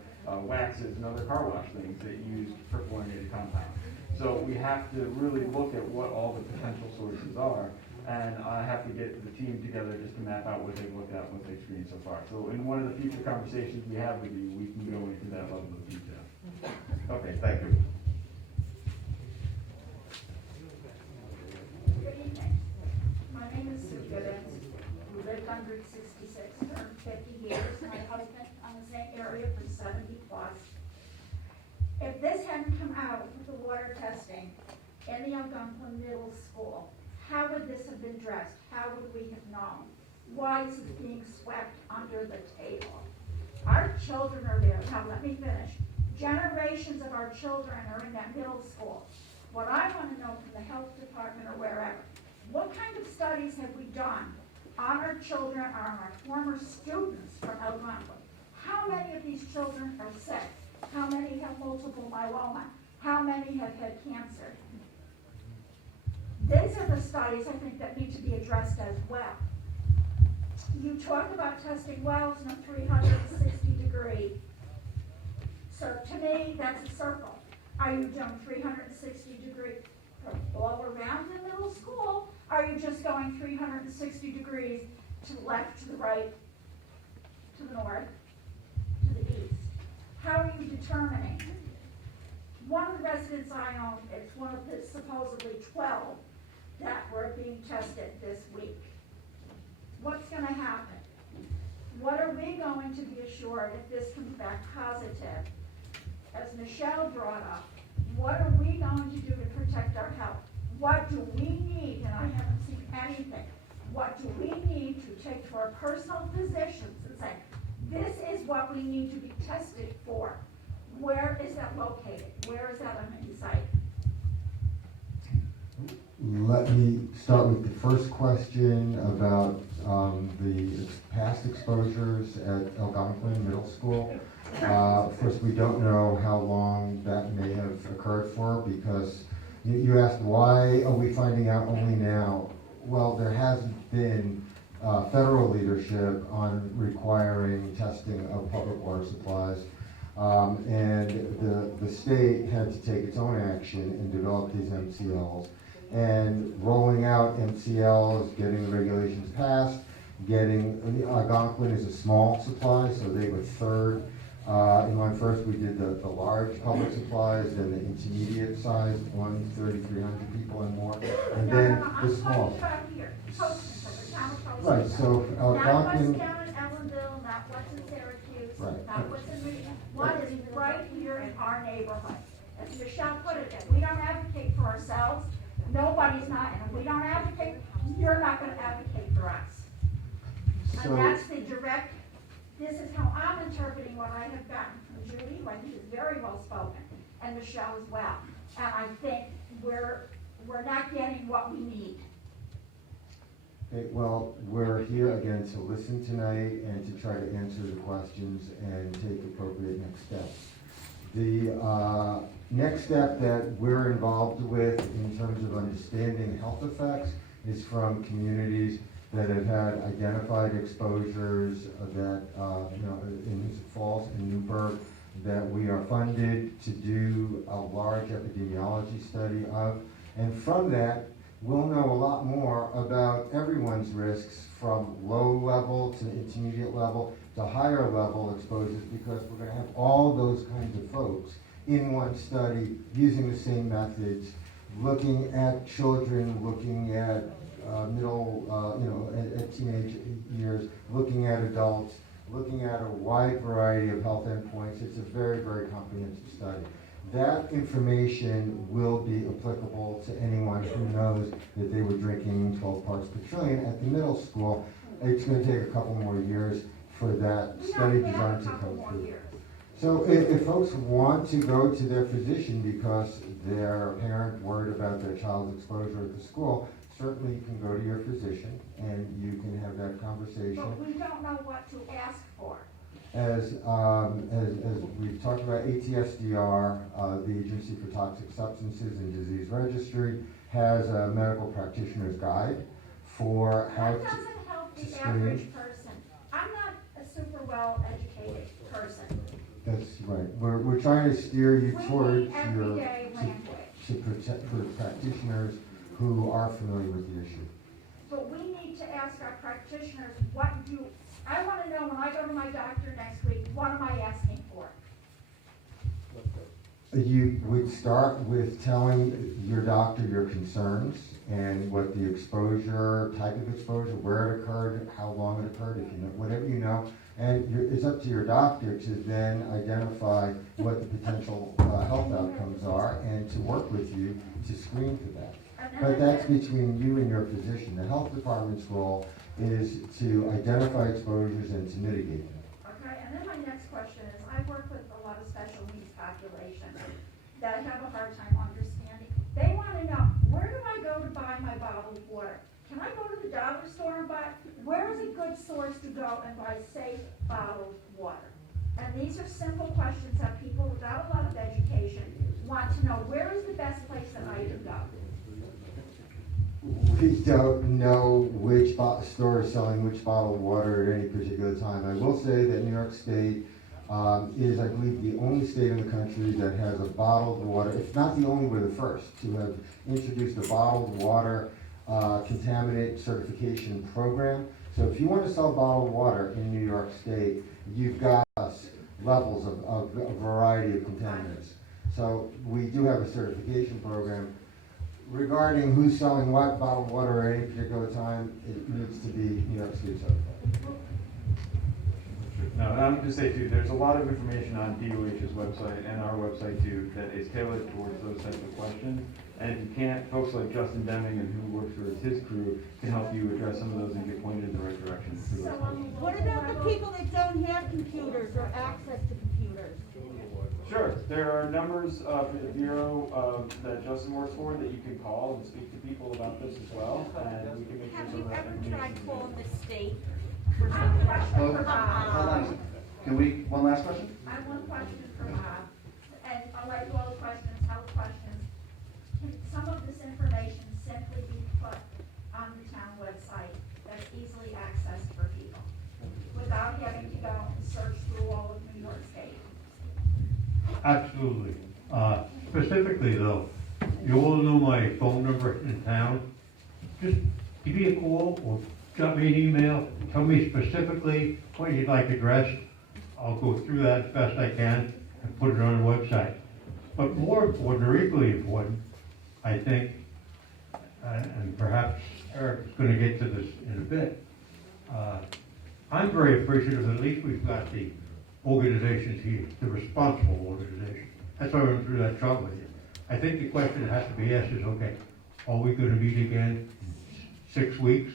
waxes and other car wash things that used perfluorinated compounds. So we have to really look at what all the potential sources are, and I have to get the team together just to map out what they've looked at and what they've screened so far. So in one of the future conversations we have with you, we can go into that level of detail. Okay, thank you. Good evening. My name is Judith Hank. We lived on Route 66 for 50 years. My husband on the same area for 70 plus. If this hadn't come out with the water testing in the Algonquin Middle School, how would this have been addressed? How would we have known? Why is it being swept under the table? Our children are there. Now let me finish. Generations of our children are in that middle school. What I want to know from the health department or wherever, what kind of studies have we done on our children, on our former students from Algonquin? How many of these children are sick? How many have multiple myeloma? How many have had cancer? These are the studies I think that need to be addressed as well. You talk about testing wells in a 360 degree. So to me, that's a circle. Are you doing 360 degree all around the middle school? Are you just going 360 degrees to the left, to the right, to the north, to the east? How are you determining? One of the residents I own, it's one of the supposedly 12 that were being tested this week. What's going to happen? What are we going to be assured if this comes back positive? As Michelle brought up, what are we going to do to protect our health? What do we need? And I haven't seen anything. What do we need to take to our personal physicians and say, This is what we need to be tested for. Where is that located? Where is that on the site? Let me start with the first question about the past exposures at Algonquin Middle School. First, we don't know how long that may have occurred for, because you asked why are we finding out only now? Well, there hasn't been federal leadership on requiring testing of public water supplies. And the state had to take its own action and develop these MCLs. And rolling out MCLs, getting the regulations passed, Algonquin is a small supply, so they were third in line. First, we did the large public supplies, then the intermediate sized ones, 3,300 people and more, and then the small. Right, so Algonquin. Not what's down in Ellenville, not what's in Syracuse, Right. not what's in Virginia. One is right here in our neighborhood. As Michelle put it, if we don't advocate for ourselves, nobody's not, and if we don't advocate, you're not gonna advocate for us. So- And that's the direct, this is how I'm interpreting what I have gotten from Judy, who I think is very well spoken, and Michelle as well. And I think we're not getting what we need. Okay, well, we're here again to listen tonight and to try to answer the questions and take appropriate next steps. The next step that we're involved with in terms of understanding health effects is from communities that have had identified exposures that, in Hoosick Falls and Newburgh, that we are funded to do a large epidemiology study of. And from that, we'll know a lot more about everyone's risks from low level to intermediate level to higher level exposures, because we're going to have all those kinds of folks in one study using the same methods, looking at children, looking at at teenage years, looking at adults, looking at a wide variety of health endpoints. It's a very, very comprehensive study. That information will be applicable to anyone who knows that they were drinking 12 parts per trillion at the middle school. It's going to take a couple more years for that study design to come through. So if folks want to go to their physician because they're a parent worried about their child's exposure at the school, certainly you can go to your physician and you can have that conversation. But we don't know what to ask for. As we've talked about, ATSDR, the Agency for Toxic Substances and Disease Registry, has a medical practitioner's guide for how That doesn't help to the average screen. person. I'm not a super well-educated person. That's right. We're trying to steer you We towards need everyday language. for practitioners who are familiar with the issue. But we need to ask our practitioners, I want to know when I go to my doctor next week, what am I asking for? You would start with telling your doctor your concerns and what the exposure, type of exposure, where it occurred, how long it occurred, if you know, whatever you know. And it's up to your doctor to then identify what the potential health outcomes are and to work with you to screen for that. But that's between you and your physician. The health department's role is to identify exposures and to mitigate them. Okay, and then my next question is, I work with a lot of special needs population that I have a hard time understanding. They want to know, where do I go to buy my bottled water? Can I go to the dollar store and buy, where is a good source to go and buy safe bottled water? And these are simple questions that people without a lot of education want to know, where is the best place that I can go? We don't know which store is selling which bottled water at any particular time. I will say that New York State is, I believe, the only state in the country that has a bottled water, if not the only, we're the first to have introduced a bottled water contaminant certification program. So if you want to sell bottled water in New York State, you've got levels of a variety of contaminants. So we do have a certification program. Regarding who's selling what bottled water at any particular time, it needs to be New York State certified. No, I would just say too, there's a lot of information on DOH's website and our website too that is tailored towards those types of questions. And if you can't, folks like Justin Deming and who works with his crew can help you address some of those and get pointed in the right direction. So, What about the people that don't have computers or access to computers? Sure, there are numbers for the Bureau that Justin works for that you can call and speak to people about this as well, and we can make sure Have some you of that ever information. tried calling the state? Hold on. Can we, one last question? I have one question for Bob, and I'll let you all the questions, health questions. Can some of this information simply be put on the town website that's easily accessed for people without having to go and search through all of New York State? Absolutely. Specifically though, you all know my phone number in town. Just give me a call or drop me an email. Tell me specifically what you'd like addressed. I'll go through that as best I can and put it on the website. But more important, or equally important, I think, and perhaps Eric is going to get to this in a bit, I'm very appreciative that at least we've got the organizations here, the responsible organizations. That's why I went through that trouble with you. I think the question that has to be asked is, okay, are we going to meet again in 6 weeks,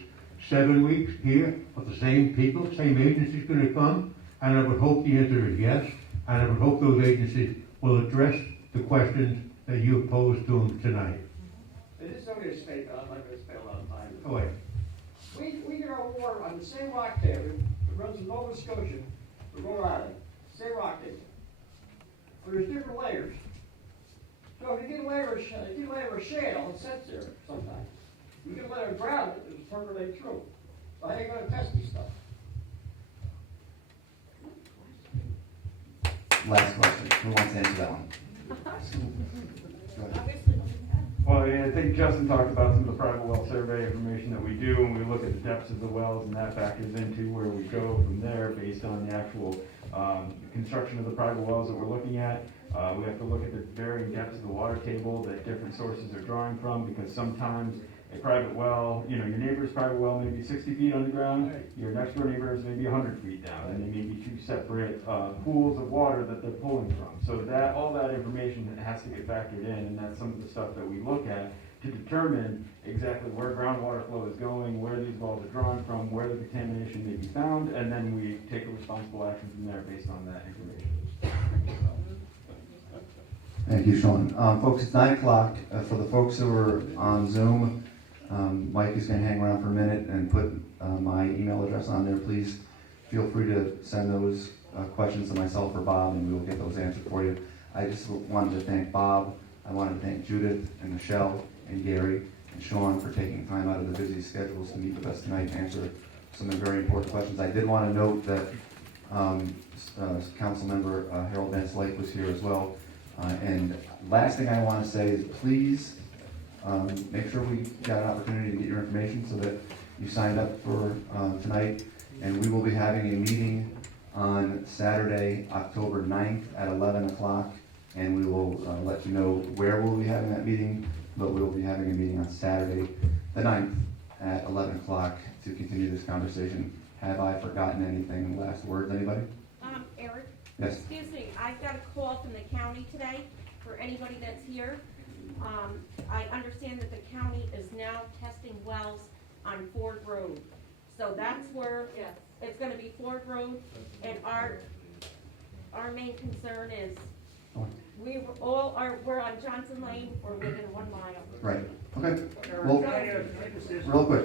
7 weeks here with the same people, same agencies going to come? And I would hope the answer is yes, and I would hope those agencies will address the questions that you have posed to them tonight. This is only a state, I'm not going to spend a lot of time. Go ahead. We get our water on the same rock table, it runs from Nova Scotia to Rhode Island, same rock table. But there's different layers. So if you get a layer of shale, it sits there sometimes. You get a layer of ground, it'll percolate through. So how are you going to test this stuff? Last question. Who wants to answer that one? Go ahead. Well, yeah, I think Justin talked about some of the private well survey information that we do, and we look at the depths of the wells, and that factors into where we go from there based on the actual construction of the private wells that we're looking at. We have to look at the varying depths of the water table that different sources are drawing from, because sometimes a private well, your neighbor's private well may be 60 feet underground, your next door neighbor's may be 100 feet down, and they may be two separate pools of water that they're pulling from. So that all that information has to get factored in, and that's some of the stuff that we look at to determine exactly where groundwater flow is going, where these wells are drawing from, where the contamination may be found, and then we take a responsible action from there based on that information. Thank you, Sean. Folks, it's 9 o'clock. For the folks who are on Zoom, Mike is going to hang around for a minute and put my email address on there. Please feel free to send those questions to myself or Bob, and we will get those answered for you. I just wanted to thank Bob. I wanted to thank Judith and Michelle and Gary and Sean for taking time out of their busy schedules to meet with us tonight and answer some of the very important questions. I did want to note that Councilmember Harold Van Slyke was here as well. And last thing I want to say is please make sure we got an opportunity to get your information so that you signed up for tonight. And we will be having a meeting on Saturday, October 9th at 11 o'clock. And we will let you know where we'll be having that meeting, but we will be having a meeting on Saturday, the 9th at 11 o'clock to continue this conversation. Have I forgotten anything? Last words, anybody? Eric? Yes. Excuse me, I got a call from the county today for anybody that's here. I understand that the county is now testing wells on Ford Road. So that's where it's gonna be Ford Road, and our main concern is we're on Johnson Lane, we're within 1 mile. Right. Okay. Well, real quick.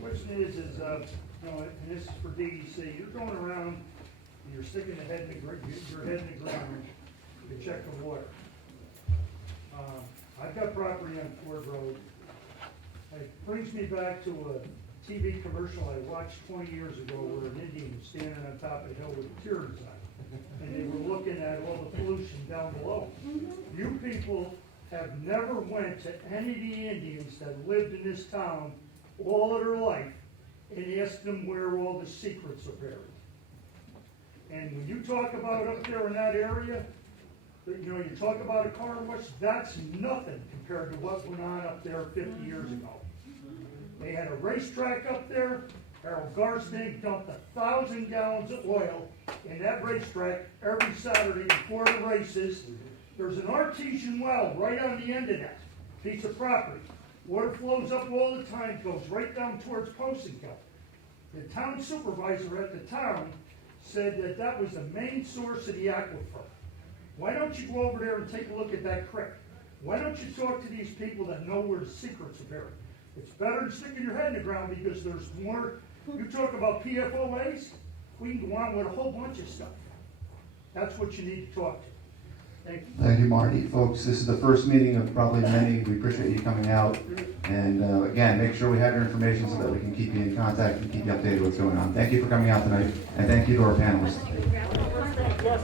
Question is, and this is for DEC, you're going around and you're sticking your head in the ground to check the water. I've got property on Ford Road. It brings me back to a TV commercial I watched 20 years ago where an Indian was standing on top of a hill with a Puritan's on it. And they were looking at all the pollution down below. You people have never went to any of the Indians that lived in this town all of their life and asked them where all the secrets are buried. And when you talk about up there in that area, you talk about a car wash, that's nothing compared to what went on up there 50 years ago. They had a racetrack up there, Harold Garstang dumped 1,000 gallons of oil in that racetrack every Saturday before the races. There's an artesian well right on the end of that piece of property. Water flows up all the time, goes right down towards Poestenkill. The town supervisor at the town said that that was the main source of the aquifer. Why don't you go over there and take a look at that creek? Why don't you talk to these people that know where the secrets are buried? It's better than sticking your head in the ground because there's more. You talk about PFOAs, we can go on with a whole bunch of stuff. That's what you need to talk to. Thank you. Thank you, Marty. Folks, this is the first meeting of probably many. We appreciate you coming out. And again, make sure we have your information so that we can keep you in contact and keep you updated with what's going on. Thank you for coming out tonight, and thank you to our panelists. Yes,